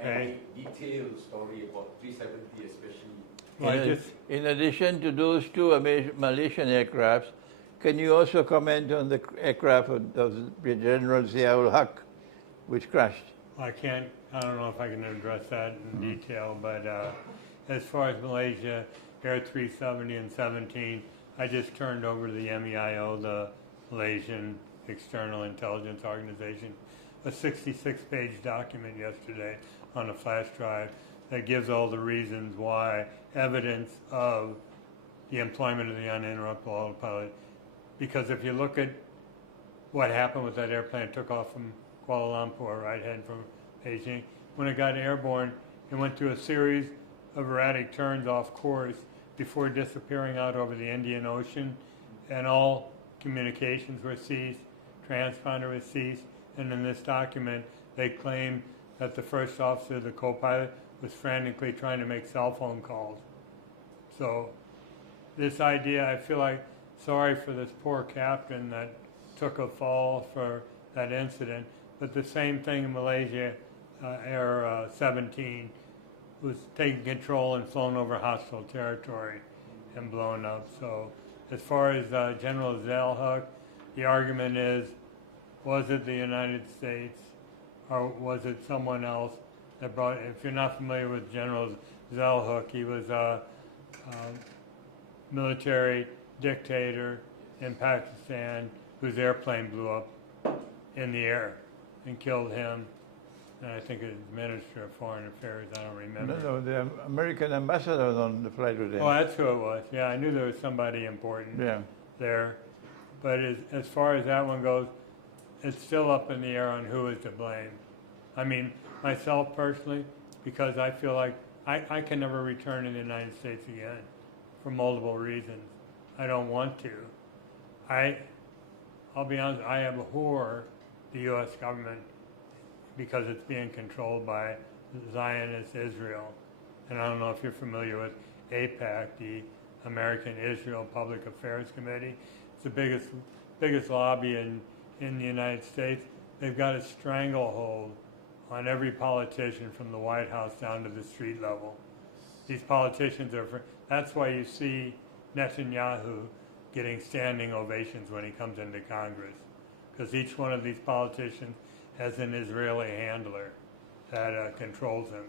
any detailed story about 370 especially? In addition to those two Malaysian aircrafts, can you also comment on the aircraft of General Ziaul Haq, which crashed? I don't know if I can address that in detail, but as far as Malaysia, Air 370 and 17, I just turned over to the MEIO, the Malaysian External Intelligence Organization, a 66-page document yesterday on a flash drive that gives all the reasons why evidence of the employment of the uninterruptible autopilot. Because if you look at what happened with that airplane, it took off from Kuala Lumpur, right, heading from Beijing. When it got airborne, it went through a series of erratic turns off course before disappearing out over the Indian Ocean, and all communications were ceased, transponder was ceased, and in this document, they claim that the first officer, the co-pilot, was frantically trying to make cell phone calls. So this idea, I feel like sorry for this poor captain that took a fall for that incident, but the same thing in Malaysia, Air 17 was taking control and flown over hostile territory and blown up. So as far as General Ziaul, the argument is, was it the United States or was it someone else that brought it? If you're not familiar with General Ziaul, he was a military dictator in Pakistan whose airplane blew up in the air and killed him, and I think it was Minister of Foreign Affairs, I don't remember. No, the American ambassador was on the flight with him. Oh, that's who it was. Yeah, I knew there was somebody important there. But as far as that one goes, it's still up in the air on who is to blame. I mean, myself personally, because I feel like I can never return to the United States again for multiple reasons. I don't want to. I'll be honest, I abhor the U.S. government because it's being controlled by Zionist Israel. And I don't know if you're familiar with AIPAC, the American Israel Public Affairs Committee. It's the biggest lobby in the United States. They've got a stranglehold on every politician from the White House down to the street level. These politicians that's why you see Netanyahu getting standing ovations when he comes into Congress, because each one of these politicians has an Israeli handler that controls him.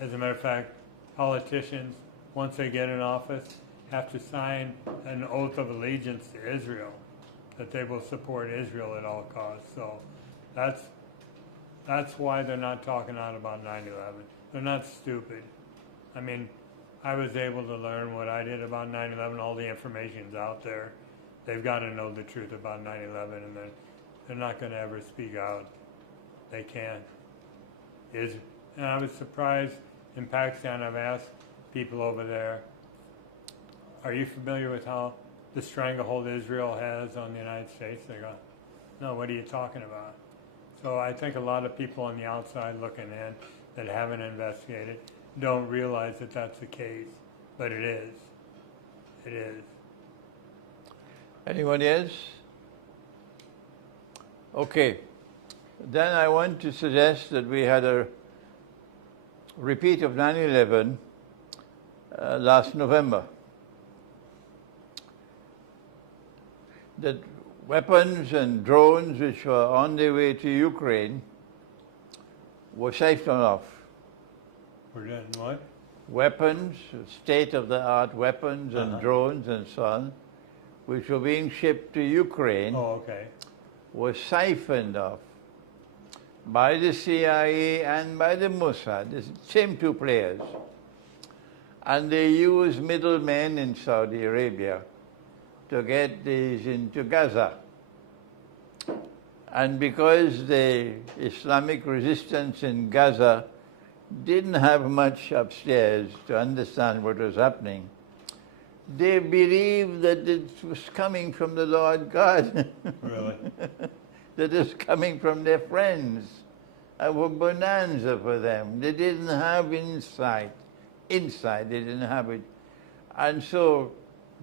As a matter of fact, politicians, once they get in office, have to sign an oath of allegiance to Israel, that they will support Israel at all costs. So that's why they're not talking out about 9/11. They're not stupid. I mean, I was able to learn what I did about 9/11. All the information's out there. They've got to know the truth about 9/11, and they're not going to ever speak out. They can't. And I was surprised in Pakistan. I've asked people over there, are you familiar with how the stranglehold Israel has on the United States? They go, no, what are you talking about? So I think a lot of people on the outside looking in that haven't investigated don't realize that that's the case, but it is. It is. Anyone else? Okay. Then I want to suggest that we had a repeat of 9/11 last November. That weapons and drones which were on their way to Ukraine were siphoned off. We're doing what? Weapons, state-of-the-art weapons and drones and so on, which were being shipped to Ukraine, were siphoned off by the CIA and by the Mossad, the same two players. And they used middlemen in Saudi Arabia to get these into Gaza. And because the Islamic resistance in Gaza didn't have much upstairs to understand what was happening, they believed that it was coming from the Lord God. Really? That it's coming from their friends. It was bonanza for them. They didn't have insight. They didn't have it. And so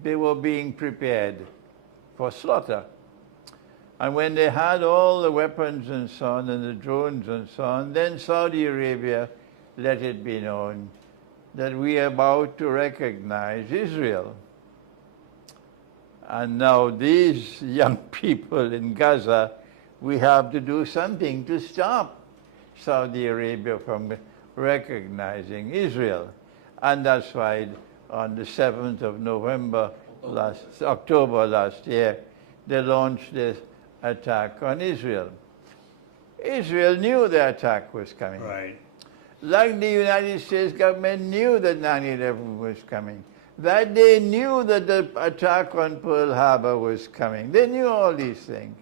they were being prepared for slaughter. And when they had all the weapons and so on, and the drones and so on, then Saudi Arabia let it be known that we are about to recognize Israel. And now these young people in Gaza, we have to do something to stop Saudi Arabia from recognizing Israel. And that's why on the 7th of October last year, they launched this attack on Israel. Israel knew the attack was coming. Right. Like the United States government knew that 9/11 was coming. That they knew that the attack on Pearl Harbor was coming. They knew all these things.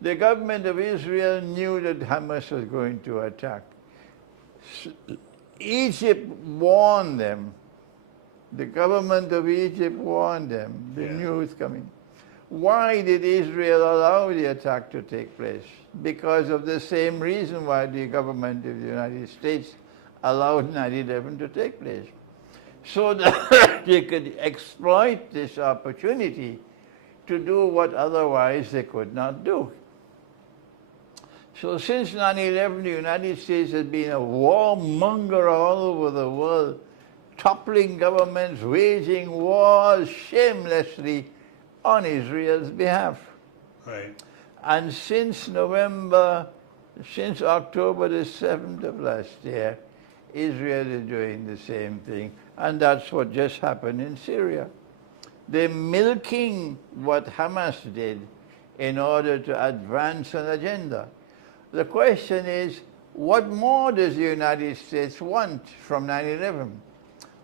The government of Israel knew that Hamas was going to attack. Egypt warned them. The government of Egypt warned them. They knew it was coming. Why did Israel allow the attack to take place? Because of the same reason why the government of the United States allowed 9/11 to take place. So that they could exploit this opportunity to do what otherwise they could not do. So since 9/11, the United States has been a warmonger all over the world, toppling governments, waging wars shamelessly on Israel's behalf. Right. And since October the 7th of last year, Israel is doing the same thing. And that's what just happened in Syria. They're milking what Hamas did in order to advance an agenda. The question is, what more does the United States want from 9/11?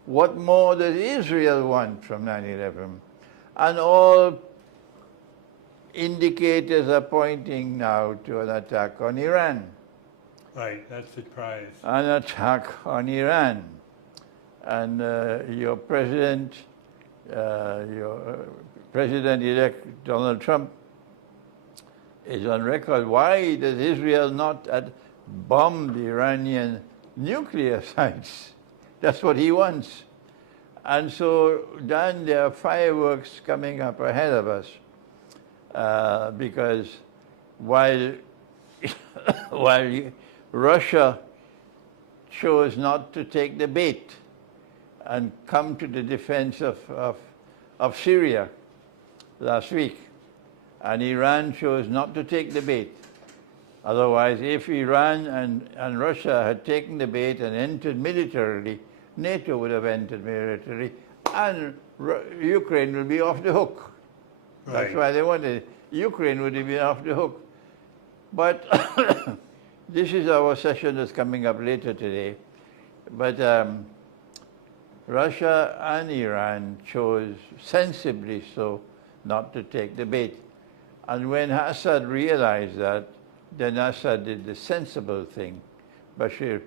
What more does Israel want from 9/11? And all indicators are pointing now to an attack on Iran. Right, that's the prize. An attack on Iran. And your President-elect Donald Trump is on record. Why does Israel not bomb the Iranian nuclear sites? That's what he wants. And so then there are fireworks coming up ahead of us because while Russia chose not to take the bait and come to the defense of Syria last week, and Iran chose not to take the bait. Otherwise, if Iran and Russia had taken the bait and entered militarily, NATO would have entered militarily, and Ukraine would be off the hook. Right. That's why they wanted it. Ukraine would have been off the hook. But this is our session that's coming up later today. But Russia and Iran chose, sensibly so, not to take the bait. And when Assad realized that, then Assad did the sensible thing, Bashar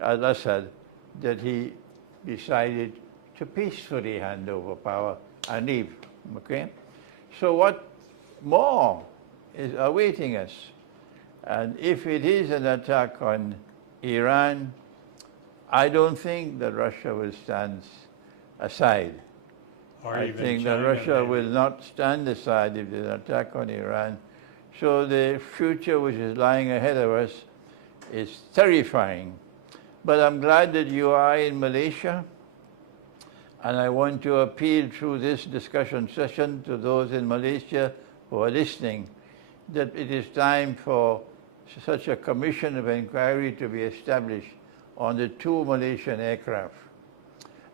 al-Assad, that he decided to peacefully hand over power and leave. Okay? So what more is awaiting us? And if it is an attack on Iran, I don't think that Russia will stand aside. I think that Russia will not stand aside if there's an attack on Iran. So the future which is lying ahead of us is terrifying. But I'm glad that you are in Malaysia, and I want to appeal through this discussion session to those in Malaysia who are listening that it is time for such a commission of inquiry to be established on the 2 Malaysian aircraft.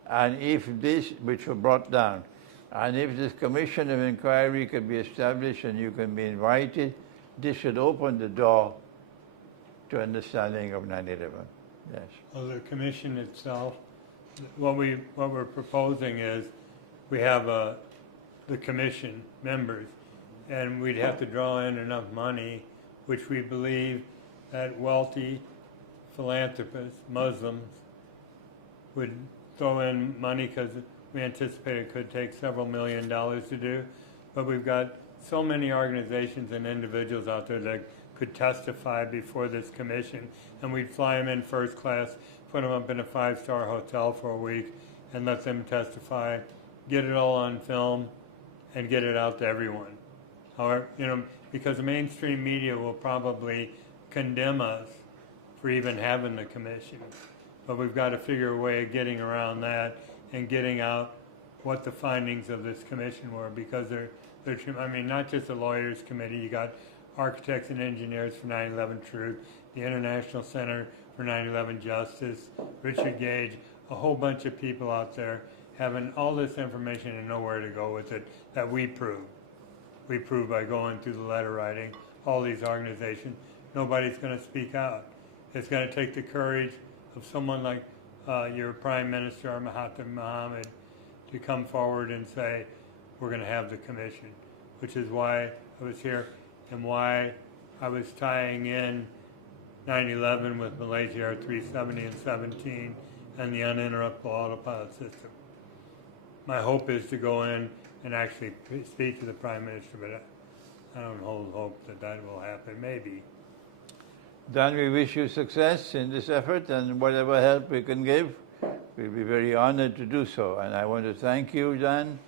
And if this, which were brought down, and if this commission of inquiry could be established and you can be invited, this should open the door to understanding of 9/11. Yes. Well, the commission itself, what we're proposing is we have the commission members, and we'd have to draw in enough money, which we believe that wealthy philanthropists, Muslims, would throw in money because we anticipate it could take several $1 million to do. But we've got so many organizations and individuals out there that could testify before this commission, and we'd fly them in first class, put them up in a 5-star hotel for a week, and let them testify, get it all on film, and get it out to everyone. However, because the mainstream media will probably condemn us for even having the commission, but we've got to figure a way of getting around that and getting out what the findings of this commission were, because they're not just the lawyers committee. You got architects and engineers for 9/11 Truth, the International Center for 9/11 Justice, Richard Gage, a whole bunch of people out there having all this information and nowhere to go with it that we prove. We prove by going through the letter writing, all these organizations. Nobody's going to speak out. It's going to take the courage of someone like your Prime Minister, Mahathir Mohamad, to come forward and say, we're going to have the commission, which is why I was here and why I was tying in 9/11 with Malaysia Air 370 and 17 and the uninterruptible autopilot system. My hope is to go in and actually speak to the Prime Minister, but I don't hold hope that that will happen. Maybe. Dan, we wish you success in this effort, and whatever help we can give, we'll be very honored to do so. And I want to thank you, Dan,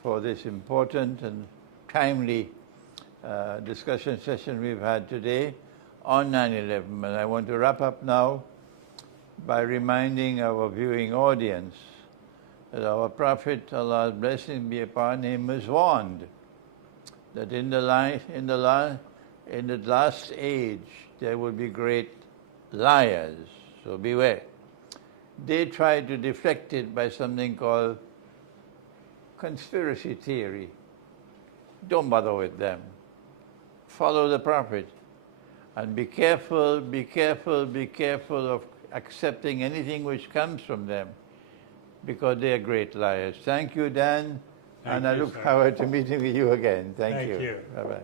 for this important and timely discussion session we've had today on 9/11. And I want to wrap up now by reminding our viewing audience that our Prophet, Allah's blessing be upon him, was warned that in the last age there will be great liars, so beware. They tried to deflect it by something called conspiracy theory. Don't bother with them. Follow the Prophet. And be careful of accepting anything which comes from them, because they are great liars. Thank you, Dan. Thank I you, look sir. forward to meeting with you again. Thank you. Thank you. Bye-bye.